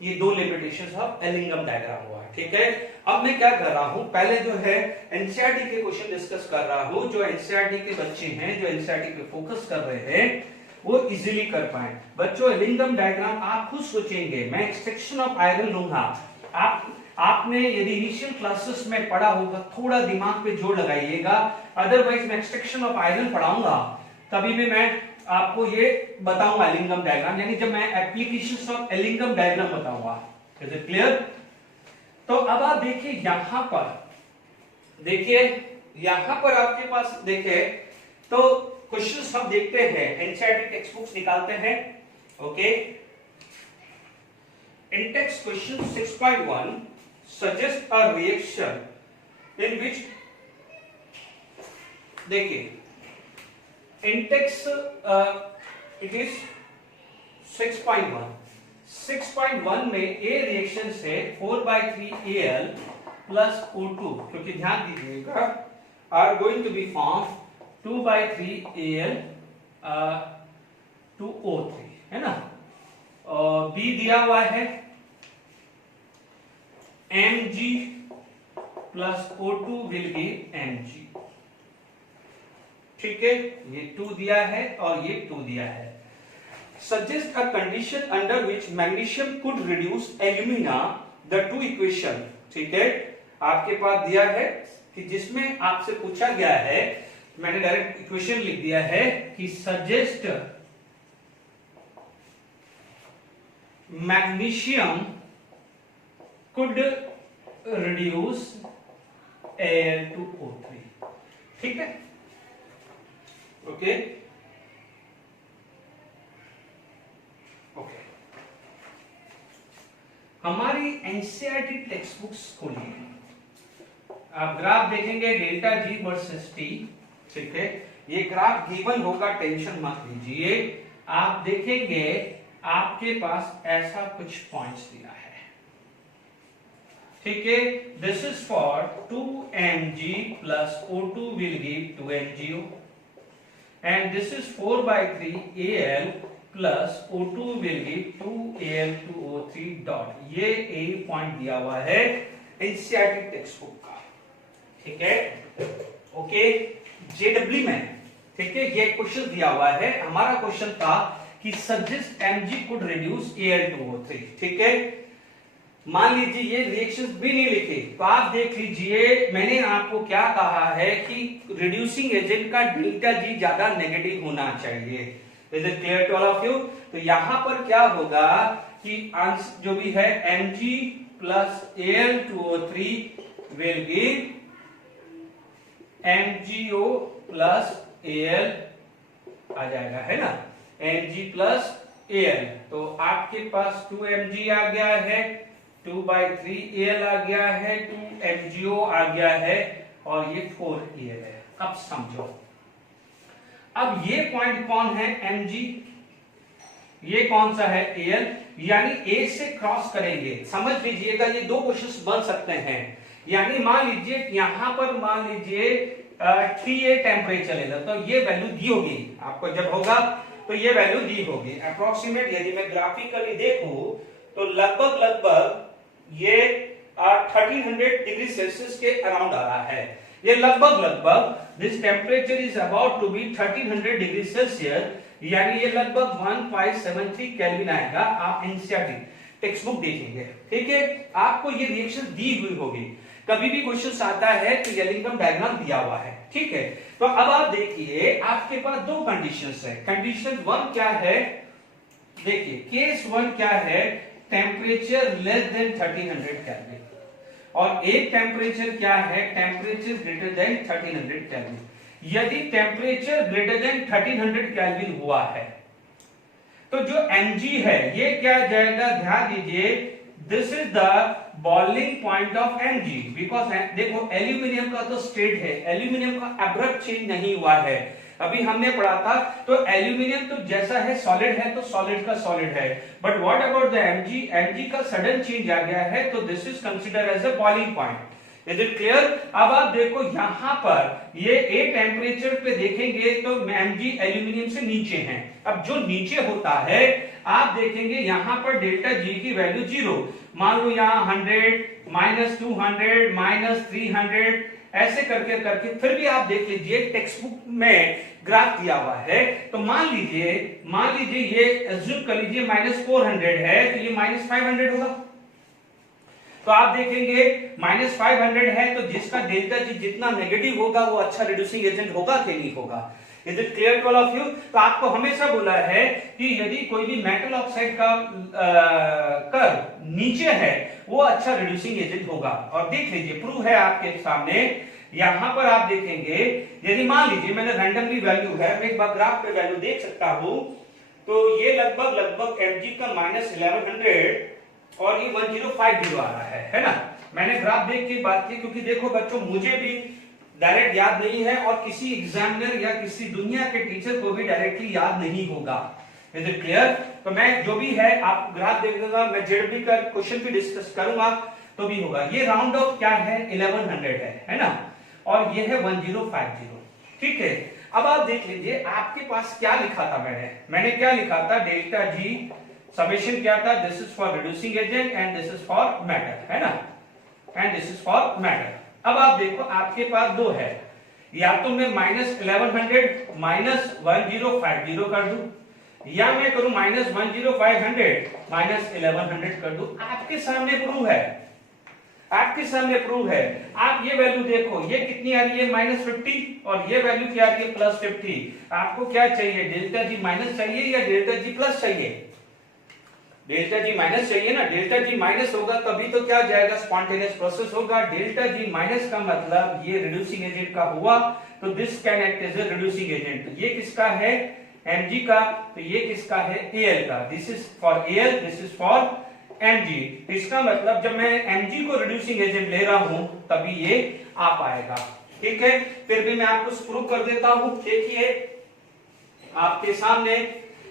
ये दो limitations of Ellingham diagram हुआ है। ठीक है, अब मैं क्या कर रहा हूं, पहले जो है एनसीईआरटी के क्वेश्चन डिस्कस कर रहा हूं, जो एनसीईआरटी के बच्चे हैं, जो एनसीईआरटी पे फोकस कर रहे हैं, वो इजीली कर पाए। बच्चों एलिंगम डायग्राम आप खुद सोचेंगे, मैं एक्सट्रैक्शन ऑफ आयरन लूंगा, आपने यदि इनिशियल क्लासेस में पढ़ा होगा, थोड़ा दिमाग पे जोर लगाइएगा, अदरवाइज मैं एक्सट्रैक्शन ऑफ आयरन पढ़ाऊंगा तभी भी मैं आपको ये बताऊंगा एलिंगम डायग्राम, यानी जब मैं एप्लीकेशंस ऑफ एलिंगम डायग्राम बताऊंगा। Is it clear? तो अब आप देखिए यहां पर, देखिए यहां पर आपके पास देखिए तो क्वेश्चंस हम देखते हैं, एनसीईआरटी टेक्स्ट बुक्स निकालते हैं। Okay, in text question 6.1 suggest a reaction in which, देखिए इंटेक्स इट इज 6.1 में ए रिएक्शन से 4/3 Al + O2, क्योंकि ध्यान दीजिएगा are going to be form 2/3 Al to O3, है ना। और बी दिया हुआ है Mg + O2 will be Mg, ठीक है, ये 2 दिया है और ये 2 दिया है। Suggest a condition under which magnesium could reduce alumina, the two equation, ठीक है, आपके पास दिया है कि जिसमें आपसे पूछा गया है, मैंने डायरेक्ट इक्वेशन लिख दिया है कि suggest magnesium could reduce Al to O3, ठीक है। ओके ओके, हमारी एनसीईआरटी टेक्स्ट बुक्स खोलिए, आप ग्राफ देखेंगे डेल्टा जी वर्सेस टी, ठीक है, ये ग्राफ गिवन होगा, टेंशन मत लीजिए। आप देखेंगे आपके पास ऐसा कुछ पॉइंट्स दिया है, ठीक है, this is for 2Mg + O2 will give 2MgO, and this is 4/3 Al plus O2 will give 2Al to O3 dot, ये ए पॉइंट दिया हुआ है एनसीईआरटी टेक्स्ट बुक का, ठीक है। ओके, जेडब्ल्यू में, ठीक है, ये क्वेश्चन दिया हुआ है, हमारा क्वेश्चन था कि suggest Mg could reduce Al to O3, ठीक है। मान लीजिए ये रिएक्शंस भी नहीं लिखे, तो आप देख लीजिए मैंने आपको क्या कहा है कि रिड्यूसिंग एजेंट का डेल्टा जी ज्यादा नेगेटिव होना चाहिए। Is it clear to all of you? तो यहां पर क्या होगा कि आंसर जो भी है Mg + Al to O3 will give MgO + Al आ जाएगा, है ना, Mg + Al, तो आपके पास 2Mg आ गया है, 2/3 Al आ गया है, 2MgO आ गया है और ये 4Al है। अब समझो, अब ये पॉइंट कौन है Mg, ये कौन सा है Al, यानी A से क्रॉस करेंगे। समझ लीजिएगा ये दो क्वेश्चंस बन सकते हैं, यानी मान लीजिए यहां पर मान लीजिए TA टेम्परेचर लेगा तो ये वैल्यू दी होगी आपको, जब होगा तो ये वैल्यू दी होगी अप्रोक्सीमेट। यदि मैं ग्राफिकली देखूं तो लगभग ये 1300 डिग्री सेल्सियस के अराउंड आ रहा है, ये लगभग this temperature is about to be 1300 degree Celsius, यानी ये लगभग 1573 केल्विन आएगा। आप एनसीईआरटी टेक्स्ट बुक देखेंगे, ठीक है, आपको ये रिएक्शन दी हुई होगी। कभी भी क्वेश्चन आता है तो एलिंगम डायग्राम दिया हुआ है, ठीक है। तो अब आप देखिए आपके पास दो कंडीशंस है। कंडीशन 1 क्या है, देखिए केस 1 क्या है, टेम्परेचर लेस देन 1300 केल्विन, और एक टेम्परेचर क्या है, टेम्परेचर ग्रेटर देन 1300 केल्विन। यदि टेम्परेचर ग्रेटर देन 1300 केल्विन हुआ है तो जो Mg है ये क्या जाएगा, ध्यान दीजिए, this is the boiling point of Mg, because देखो एल्यूमिनियम का तो स्टेट है, एल्यूमिनियम का एब्रप्ट चेंज नहीं हुआ है। अभी हमने पढ़ा था तो एल्यूमिनियम तो जैसा है सॉलिड है तो सॉलिड का सॉलिड है, but what about the Mg का सडन चेंज आ गया है, तो this is considered as a boiling point. Is it clear? अब आप देखो यहां पर ये ए टेम्परेचर पे देखेंगे तो Mg एल्यूमिनियम से नीचे है। अब जो नीचे होता है आप देखेंगे यहां पर डेल्टा जी की वैल्यू 0, मान लो यहाँ 100 -200 -300 ऐसे करके फिर भी आप देख लीजिए टेक्स्ट बुक में ग्राफ दिया हुआ है, तो मान लीजिए ये एज्यूम कर लीजिए -400 है तो ये -500 होगा। तो आप देखेंगे -500 है तो जिसका डेल्टा जी जितना नेगेटिव होगा वो अच्छा रिड्यूसिंग एजेंट होगा कि नहीं होगा। Is it clear to all of you? तो आपको हमेशा बोला है कि यदि कोई भी मेटल ऑक्साइड का कर्व नीचे है वो अच्छा रिड्यूसिंग एजेंट होगा। और देख लीजिए प्रूव है आपके सामने, यहां पर आप देखेंगे यदि मान लीजिए मैंने रैंडमली वैल्यू है, मैं एक बार ग्राफ पे वैल्यू देख सकता हूं, तो ये लगभग Mg का -1100 और ये 1050 आ रहा है ना। मैंने ग्राफ देख के बात की, क्योंकि देखो बच्चों मुझे भी डायरेक्ट याद नहीं है और किसी एग्जामिनर या किसी दुनिया के टीचर को भी डायरेक्टली याद नहीं होगा। Is it clear? तो मैं जो भी है आप ग्राफ देखिएगा, मैं जेडबी का क्वेश्चन भी डिस्कस करूंगा तो भी होगा। ये राउंड ऑफ क्या है 1100 है ना, और ये है 1050। ठीक है, अब आप देख लीजिए आपके पास क्या लिखा था, मैंने क्या लिखा था, डेल्टा जी समेशन क्या था, this is for reducing agent and this is for metal, है ना, and this is for metal. अब आप देखो आपके पास दो है, या तो मैं -1100 -1050 कर दूं, या मैं करूं -10500 -1100 कर दूं। आपके सामने प्रूव है, आपके सामने प्रूव है। आप ये वैल्यू देखो, ये कितनी आ रही है -50 और ये वैल्यू क्या आ रही है +50। आपको क्या चाहिए, डेल्टा जी माइनस चाहिए या डेल्टा जी प्लस चाहिए? डेल्टा जी माइनस चाहिए ना, डेल्टा जी माइनस होगा तभी तो क्या जाएगा, स्पॉन्टेनियस प्रोसेस होगा। डेल्टा जी माइनस का मतलब ये रिड्यूसिंग एजेंट का हुआ, तो this can act as a reducing agent. ये किसका है, Mg का, तो ये किसका है, Al का। This is for Al, this is for Mg। इसका मतलब जब मैं Mg को रिड्यूसिंग एजेंट ले रहा हूं तभी ये आ पाएगा। ठीक है, फिर भी मैं आपको प्रूव कर देता हूं। देखिए आपके सामने,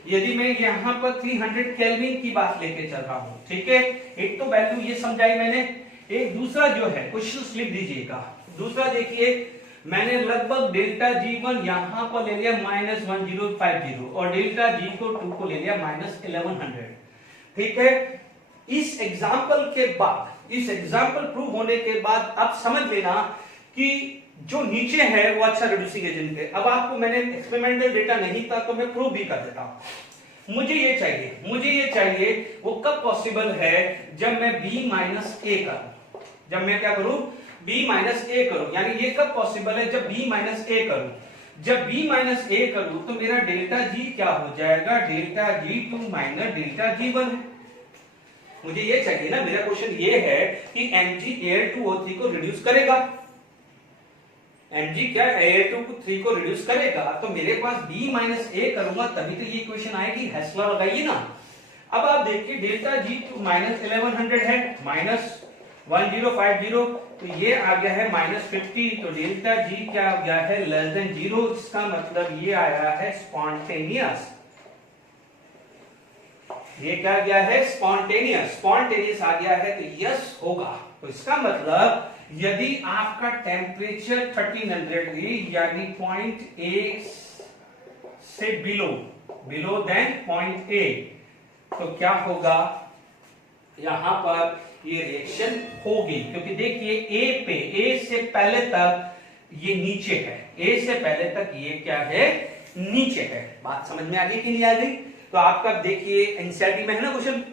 यदि मैं यहां पर 300 केल्विन की बात लेके चल रहा हूं, ठीक है, एक तो वैल्यू ये समझाई मैंने, एक दूसरा जो है क्वेश्चन लिख दीजिएगा। दूसरा देखिए, मैंने लगभग डेल्टा G1 यहां पर ले लिया -1050 और डेल्टा G2 को ले लिया -1100। ठीक है, इस एग्जाम्पल के बाद, इस एग्जाम्पल प्रूव होने के बाद अब समझ लेना कि जो नीचे है वो अच्छा रिड्यूसिंग एजेंट है। अब आपको मैंने एक्सपेरिमेंटल डेटा नहीं था तो मैं प्रूव भी कर देता हूं। मुझे ये चाहिए, वो कब पॉसिबल है, जब मैं B-A करूं, जब मैं क्या करूं, B-A करूं, यानी ये कब पॉसिबल है, जब B-A करूं। जब B-A करूं तो मेरा डेल्टा G क्या हो जाएगा, delta G2 minus delta G1 है। मुझे ये चाहिए ना, मेरा क्वेश्चन ये है कि Mg Al2O3 को रिड्यूस करेगा, Mg क्या Al2O3 को रिड्यूस करेगा, तो मेरे पास B-A करूंगा तभी तो ये इक्वेशन आएगी। हेसलर लगाइए ना। अब आप देखिए डेल्टा G2 -1100 है, -1050, तो ये आ गया है -50, तो डेल्टा G क्या आ गया है, <0। इसका मतलब ये आया है स्पॉन्टेनियस। ये क्या गया है, स्पॉन्टेनियस आ गया है, तो यस होगा। तो इसका मतलब यदि आपका टेम्परेचर 1300 यानी पॉइंट ए से बिलो देन पॉइंट ए, तो क्या होगा, यहां पर ये रिएक्शन होगी। क्योंकि देखिए ए से पहले तक ये नीचे है, ए से पहले तक ये क्या है, नीचे है। बात समझ में आ गई कि नहीं आ गई? तो आपका देखिए एनसीईआरटी में है ना क्वेश्चन,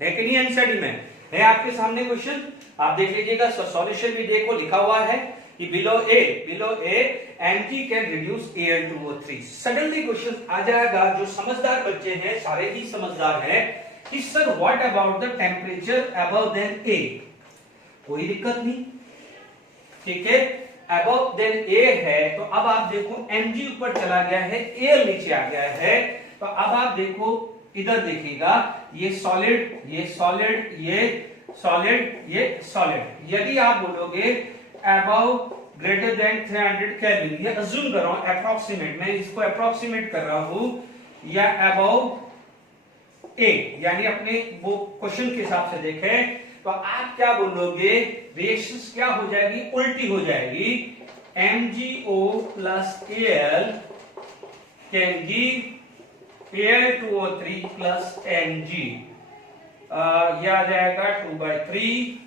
है कि नहीं, एनसीईआरटी में है आपके सामने क्वेश्चन, आप देख लीजिएगा। सॉल्यूशन भी देखो लिखा हुआ है कि below A Mg can reduce Al2O3। Suddenly question आ जाएगा। जो समझदार बच्चे हैं, सारे ही समझदार हैं, कि sir what about the temperature above than A, कोई दिक्कत नहीं, ठीक है, अबव देन ए है। तो अब आप देखो Mg ऊपर चला गया है, Al नीचे आ गया है। तो अब आप देखो, इधर देखिएगा, ये सॉलिड, ये सॉलिड, ये सॉलिड, ये सॉलिड। यदि आप बोलोगे अबव ग्रेटर देन 300 केल्विन, ये अज्यूम कर रहा हूं, अप्रोक्सीमेट, मैं इसको अप्रोक्सीमेट कर रहा हूं, या अबव ए, यानी अपने वो क्वेश्चन के हिसाब से देखें, तो आप क्या बोलोगे, रिएक्शन क्या हो जाएगी, उल्टी हो जाएगी। MgO plus Al can give Al2O3 plus Mg। ये आ जाएगा 2/3,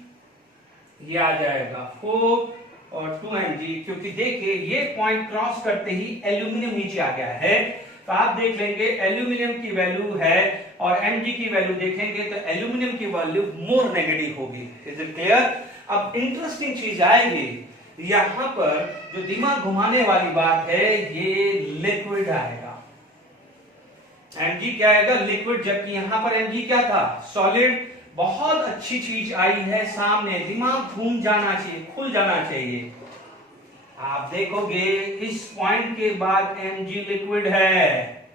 ये आ जाएगा 4 और 2Mg। क्योंकि देखिए ये पॉइंट क्रॉस करते ही एल्यूमिनियम नीचे आ गया है, तो आप देख लेंगे एल्यूमिनियम की वैल्यू है और Mg की वैल्यू देखेंगे तो एल्यूमिनियम की वैल्यू मोर नेगेटिव होगी। Is it clear? अब इंटरेस्टिंग चीज आएगी यहां पर जो दिमाग घुमाने वाली बात है ये लिक्विड आएगा। Mg क्या आएगा? लिक्विड, जबकि यहां पर Mg क्या था? सॉलिड। बहुत अच्छी चीज आई है सामने, दिमाग घूम जाना चाहिए, खुल जाना चाहिए। आप देखोगे इस पॉइंट के बाद Mg लिक्विड है,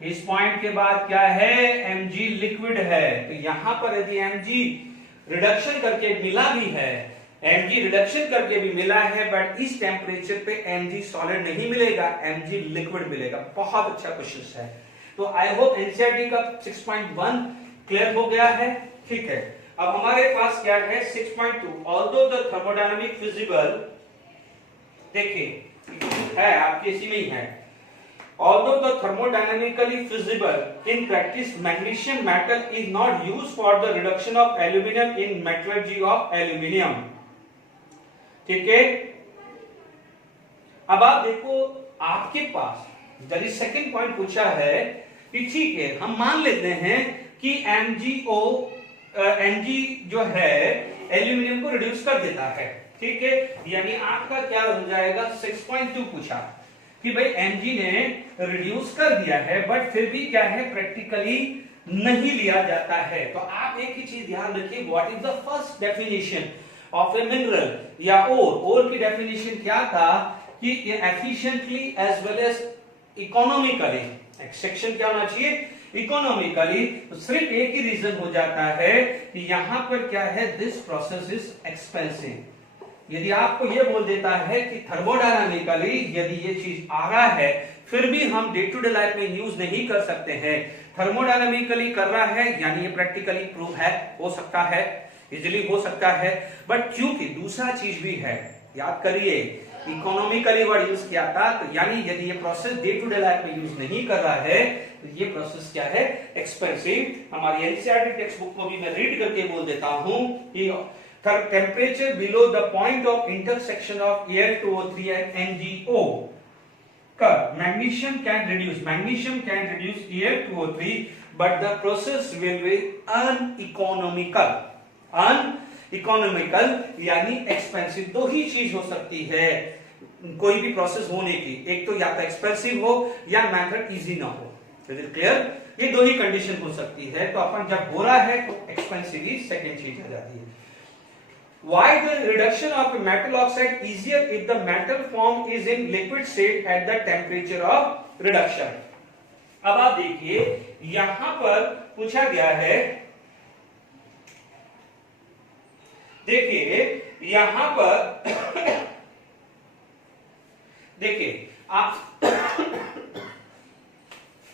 इस पॉइंट के बाद क्या है? Mg लिक्विड है। तो यहां पर यदि Mg रिडक्शन करके मिला भी है, Mg रिडक्शन करके भी मिला है, बट इस टेम्परेचर पे Mg सॉलिड नहीं मिलेगा, Mg लिक्विड मिलेगा। बहुत अच्छा क्वेश्चन है। तो आई होप एनसीईआरटी का 6.1 क्लियर हो गया है। ठीक है, अब हमारे पास क्या है? 6.2 ऑल्दो द थर्मोडायनामिक फिजिबल, देखिए है आपके इसी में ही है। Although the thermodynamically feasible in practice, magnesium metal is not used for the reduction of aluminum in metallurgy of aluminum. ठीक है, अब आप देखो आपके पास यदि सेकंड पॉइंट पूछा है कि ठीक है हम मान लेते हैं कि Mg जो है एल्यूमिनियम को रिड्यूस कर देता है। ठीक है, यानी आपका क्या हो जाएगा? 6.2 पूछा कि भाई Mg ने रिड्यूस कर दिया है, बट फिर भी क्या है? प्रैक्टिकली नहीं लिया जाता है। तो आप एक ही चीज ध्यान रखिए, what is the first definition of a mineral या ओर की डेफिनेशन क्या था कि efficiently as well as economically. Extraction क्या होना चाहिए? इकोनॉमिकली। तो सिर्फ एक ही रीजन हो जाता है कि यहां पर क्या है? This process is expensive. यदि आपको यह बोल देता है कि थर्मोडायनामिकली यदि ये चीज आ रहा है, फिर भी हम डे टू डे लाइफ में यूज नहीं कर सकते हैं, थर्मोडायनामिकली कर रहा है, यानी ये प्रैक्टिकली प्रूव है, हो सकता है, इजीली हो सकता है, बट क्योंकि दूसरा चीज भी है, याद करिए इकोनॉमिकली वर्ड यूज किया था, तो यानी यदि ये process day to day life में यूज नहीं कर रहा है तो ये प्रोसेस क्या है? एक्सपेंसिव। हमारी एनसीईआरटी टेक्स्ट बुक को भी मैं रीड करके बोल देता हूं कि temperature below the point of intersection of Al2O3 and NgO magnesium can reduce Al2O3, but the process will be uneconomical यानी एक्सपेंसिव। दो ही चीज हो सकती है कोई भी प्रोसेस होने की, एक तो या तो एक्सपेंसिव हो या मेथड इजी ना हो। क्लियर? ये दो ही कंडीशन हो सकती है। तो अपन जब हो रहा है तो एक्सपेंसिव ही सेकंड चीज आ जाती है। Why the reduction of metal oxide easier if the metal form is in liquid state at the temperature of reduction? अब आप देखिए यहां पर पूछा गया है, देखिए यहां पर देखिए आप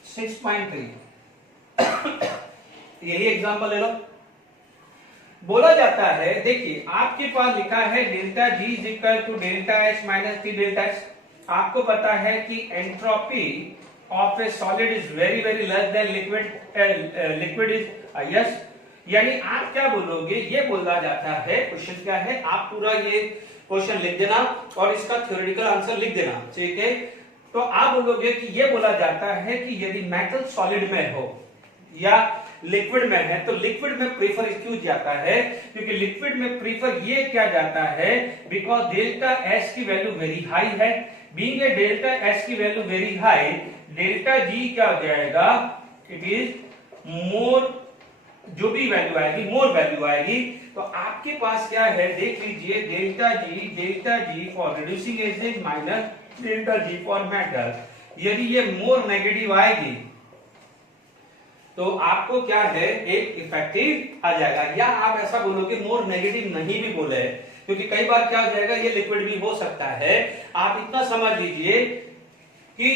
6.3 यही एग्जांपल ले लो। बोला जाता है, देखिए आपके पास लिखा है delta G is equal to delta H minus T delta H. आपको पता है कि entropy of a solid is very very less than liquid is yes. यानी आप क्या बोलोगे? ये बोला जाता है, क्वेश्चन क्या है, आप पूरा ये क्वेश्चन लिख देना और इसका थ्योरेटिकल आंसर लिख देना। ठीक है, तो आप बोलोगे कि ये बोला जाता है कि यदि मेटल सॉलिड में हो या लिक्विड में है तो लिक्विड में प्रीफर क्यों जाता है? क्योंकि लिक्विड में प्रीफर ये क्या जाता है? बिकॉज डेल्टा एस की वैल्यू वेरी हाई है। बीइंग ए डेल्टा एस की value very high, delta G क्या हो जाएगा? इट इज मोर, जो भी वैल्यू आएगी मोर वैल्यू आएगी। तो आपके पास क्या है? देख लीजिए delta G for reducing agent minus delta G for metal. यदि ये मोर नेगेटिव आएगी तो आपको क्या है? एक इफेक्टिव आ जाएगा। या आप ऐसा बोलोगे मोर नेगेटिव नहीं भी बोले, क्योंकि कई बार क्या हो जाएगा, ये लिक्विड भी हो सकता है। आप इतना समझ लीजिए कि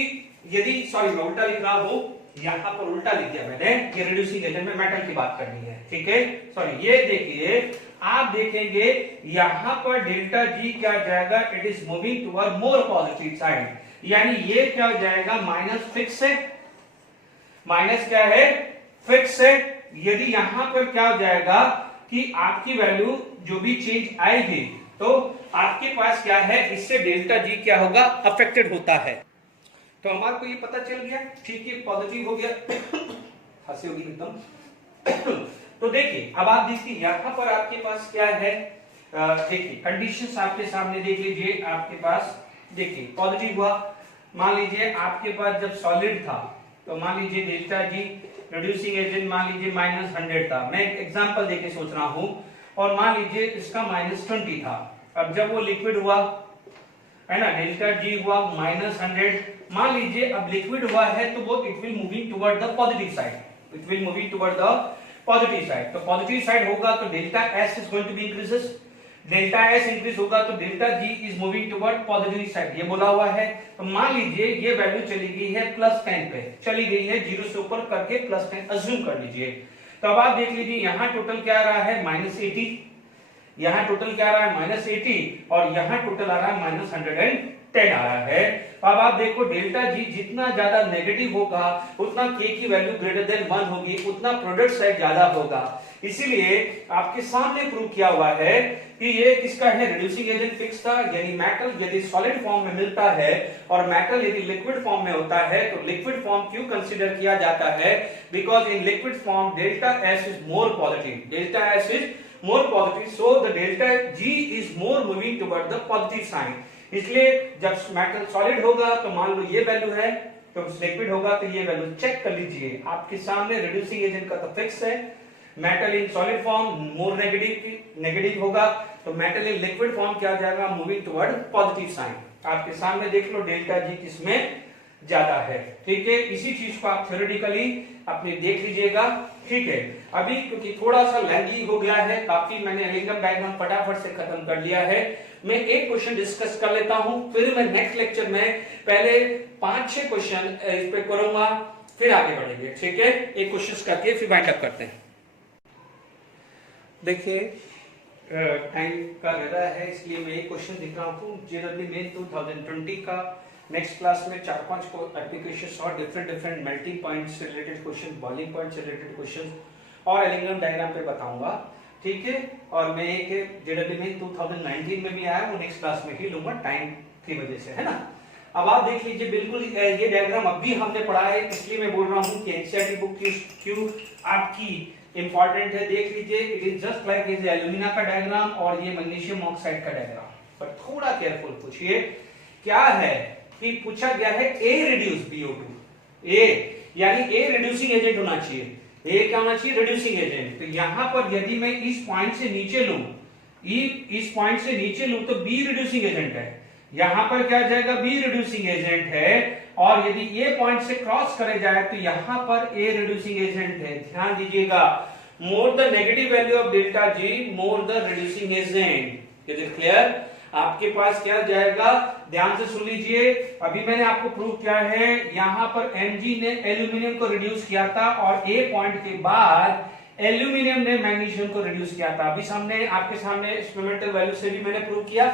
यदि, सॉरी मैं उल्टा लिख रहा हूं, यहां पर उल्टा लिख दिया मैंने, ये रिड्यूसिंग एजेंट में मेटल की बात करनी है। ठीक है, सॉरी ये देखिए आप देखेंगे यहां पर डेल्टा जी क्या हो जाएगा? It is moving toward more positive side, यानी ये क्या हो जाएगा? माइनस फिक्स है, माइनस क्या है? फिक्स है। यदि यहां पर क्या हो जाएगा कि आपकी वैल्यू जो भी चेंज आएगी तो आपके पास क्या है? इससे डेल्टा जी क्या होगा? अफेक्टेड होता है। तो हमारे को ये पता चल गया, ठीक है, पॉजिटिव हो गया, हंसी होगी एकदम। तो देखिए अब आप देखिए यहां पर आपके पास क्या है? देखिए कंडीशंस आपके सामने देख लीजिए, आपके पास देखिए पॉजिटिव हुआ, मान लीजिए आपके पास जब सॉलिड था तो मान लीजिए डेल्टा जी रिड्यूसिंग एजेंट मान लीजिए -100 था, मैं एक एग्जांपल देके सोच रहा हूं, और मान लीजिए इसका -20 था। अब जब वो लिक्विड हुआ है ना, डेल्टा जी हुआ -100, मान लीजिए अब लिक्विड हुआ है तो वो it will moving toward the positive side, it will moving toward the positive side. तो पॉजिटिव साइड होगा तो delta S is going to be increases, delta S increase होगा तो delta G is moving toward positive side, ये बोला हुआ है। तो मान लीजिए ये वैल्यू चली गई है +10 पे, चली गई है 0 से ऊपर करके +10 अज्यूम कर लीजिए। तो अब आप देख लीजिए यहाँ टोटल क्या आ रहा है -80, यहाँ टोटल क्या आ रहा है -80, और यहाँ टोटल आ रहा है -110 आ रहा है। अब आप देखो डेल्टा जी जितना ज्यादा नेगेटिव होगा उतना के की वैल्यू ग्रेटर देन 1 होगी, उतना प्रोडक्ट साइड ज्यादा होगा। इसीलिए आपके सामने प्रूव किया हुआ है कि ये किसका है, रिड्यूसिंग एजेंट फिक्स था, यानी मेटल यदि सॉलिड फॉर्म में मिलता है और मेटल यदि लिक्विड फॉर्म में होता है तो लिक्विड फॉर्म क्यों कंसीडर किया जाता है, because in liquid form delta S is more positive, delta S is more positive, so the delta G is more moving toward the positive sign। इसलिए जब मेटल सॉलिड होगा तो मान लो ये वैल्यू है, तो लिक्विड होगा तो ये वैल्यू चेक कर लीजिए, आपके सामने रिड्यूसिंग एजेंट का तो फिक्स है, metal in solid form more negative होगा, तो मेटल इन लिक्विड फॉर्म क्या हो जाएगा, मूविंग टुवर्ड पॉजिटिव साइन। आपके सामने देख लो डेल्टा जी किसमें ज्यादा है, ठीक है। इसी चीज को आप थ्योरेटिकली अपने देख लीजिएगा, ठीक है। अभी क्योंकि थोड़ा सा लेंथी हो गया है, काफी मैंने एलिंगम डायग्राम फटाफट से खत्म कर लिया है, मैं एक क्वेश्चन डिस्कस कर लेता हूं, फिर मैं नेक्स्ट लेक्चर में पहले 5-6 क्वेश्चन इस पे करूंगा, फिर आगे बढ़ेंगे, ठीक है। एक क्वेश्चन करके फिर वाइंड अप करते हैं। देखिए टाइम का ज्यादा है इसलिए मैं एक क्वेश्चन दिख रहा हूँ, जेईई मेन 2020 का। नेक्स्ट क्लास में 4-5 को एप्लीकेशंस और डिफरेंट मेल्टिंग पॉइंट्स से रिलेटेड क्वेश्चन, बॉइलिंग पॉइंट से रिलेटेड क्वेश्चन और एलिंगम डायग्राम पे बताऊंगा, ठीक है। और मैं एक जेईई मेन 2019 में भी आया, वो नेक्स्ट क्लास में ही लूंगा टाइम की वजह से, है ना। अब आप देख लीजिए बिल्कुल ये डायग्राम अभी हमने पढ़ा है, इसलिए मैं बोल रहा हूँ कि एनसीईआरटी बुक क्यों आपकी इंपॉर्टेंट है। देख लीजिए it is just like is alumina का डायग्राम और ये मैग्नीशियम ऑक्साइड का डायग्राम, पर थोड़ा केयरफुल पूछिए क्या है कि पूछा गया है ए रिड्यूस BO2, ए यानी ए रिड्यूसिंग एजेंट होना चाहिए, ए क्या होना चाहिए, रिड्यूसिंग एजेंट। तो यहां पर यदि मैं इस पॉइंट से नीचे लूं, इस पॉइंट से नीचे लूं तो बी रिड्यूसिंग एजेंट है, यहां पर क्या जाएगा, बी रिड्यूसिंग एजेंट है, और यदि ए पॉइंट से क्रॉस करे जाए तो यहां पर ए रिड्यूसिंग एजेंट है। ध्यान दीजिएगा, more the negative value of delta G more the reducing agent. Is it clear? आपके पास क्या जाएगा, ध्यान से सुन लीजिए, अभी मैंने आपको प्रूव किया है, यहां पर Mg ने एल्यूमिनियम को रिड्यूस किया था और ए पॉइंट के बाद एल्यूमिनियम ने मैग्नीशियम को रिड्यूस किया था। अभी सामने आपके सामने एक्सपेरिमेंटल वैल्यू से भी मैंने प्रूव किया।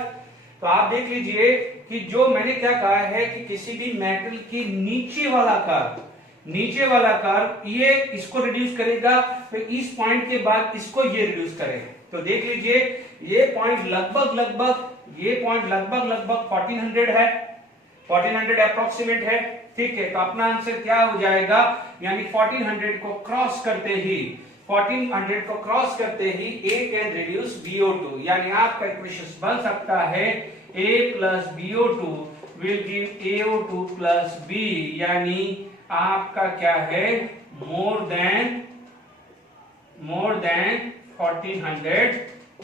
तो आप देख लीजिए कि जो मैंने क्या कहा है कि किसी भी मेटल की नीचे वाला कर्व ये इसको रिड्यूस करेगा, तो इस पॉइंट के बाद इसको ये रिड्यूस करेगा। तो देख लीजिए ये पॉइंट लगभग 1400 है, 1400 अप्रोक्सीमेट है, ठीक है। तो अपना आंसर क्या हो जाएगा, यानी 1400 को क्रॉस करते ही A कैन रिड्यूस BO2, यानी आपका इक्वेशन बन सकता है A plus BO2 will give AO2 plus B, यानी आपका क्या है, more than 1400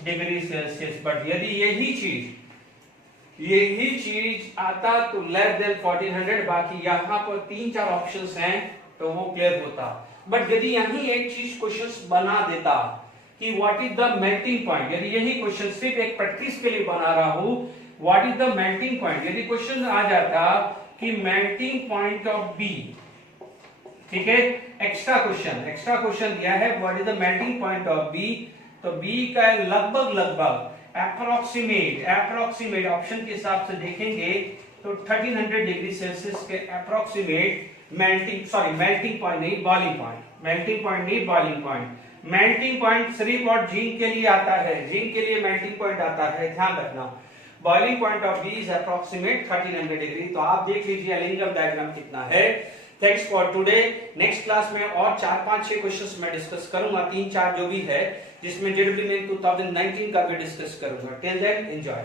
degree Celsius. But यदि यही चीज आता तो लेस देन 1400, बाकी यहाँ पर 3-4 ऑप्शंस हैं तो वो क्लियर होता। बट यदि यही एक चीज क्वेश्चन बना देता कि what is the melting point, यदि यही क्वेश्चन सिर्फ एक प्रैक्टिस के लिए बना रहा हूं, what is the melting point, यदि क्वेश्चन आ जाता कि मेल्टिंग पॉइंट ऑफ बी, ठीक है, एक्स्ट्रा क्वेश्चन दिया है what is the melting point of B, तो बी का लगभग अप्रोक्सीमेट ऑप्शन के हिसाब से देखेंगे तो 1300 डिग्री सेल्सियस के अप्रोक्सीमेट मेल्टिंग पॉइंट नहीं, बॉइलिंग पॉइंट। मेल्टिंग पॉइंट सिर्फ और जिंक के लिए आता है, जिंक के लिए मेल्टिंग पॉइंट आता है, ध्यान रखना। Boiling point of B is approximate 1300 degree. तो आप देख लीजिए एलिंगम डायग्राम कितना है, thanks for today. Next class में और 4-5-6 क्वेश्चंस मैं डिस्कस करूंगा, 3-4 जो भी है, जिसमें जेडब्ल्यू में 2019 का भी डिस्कस करूंगा। Till then enjoy.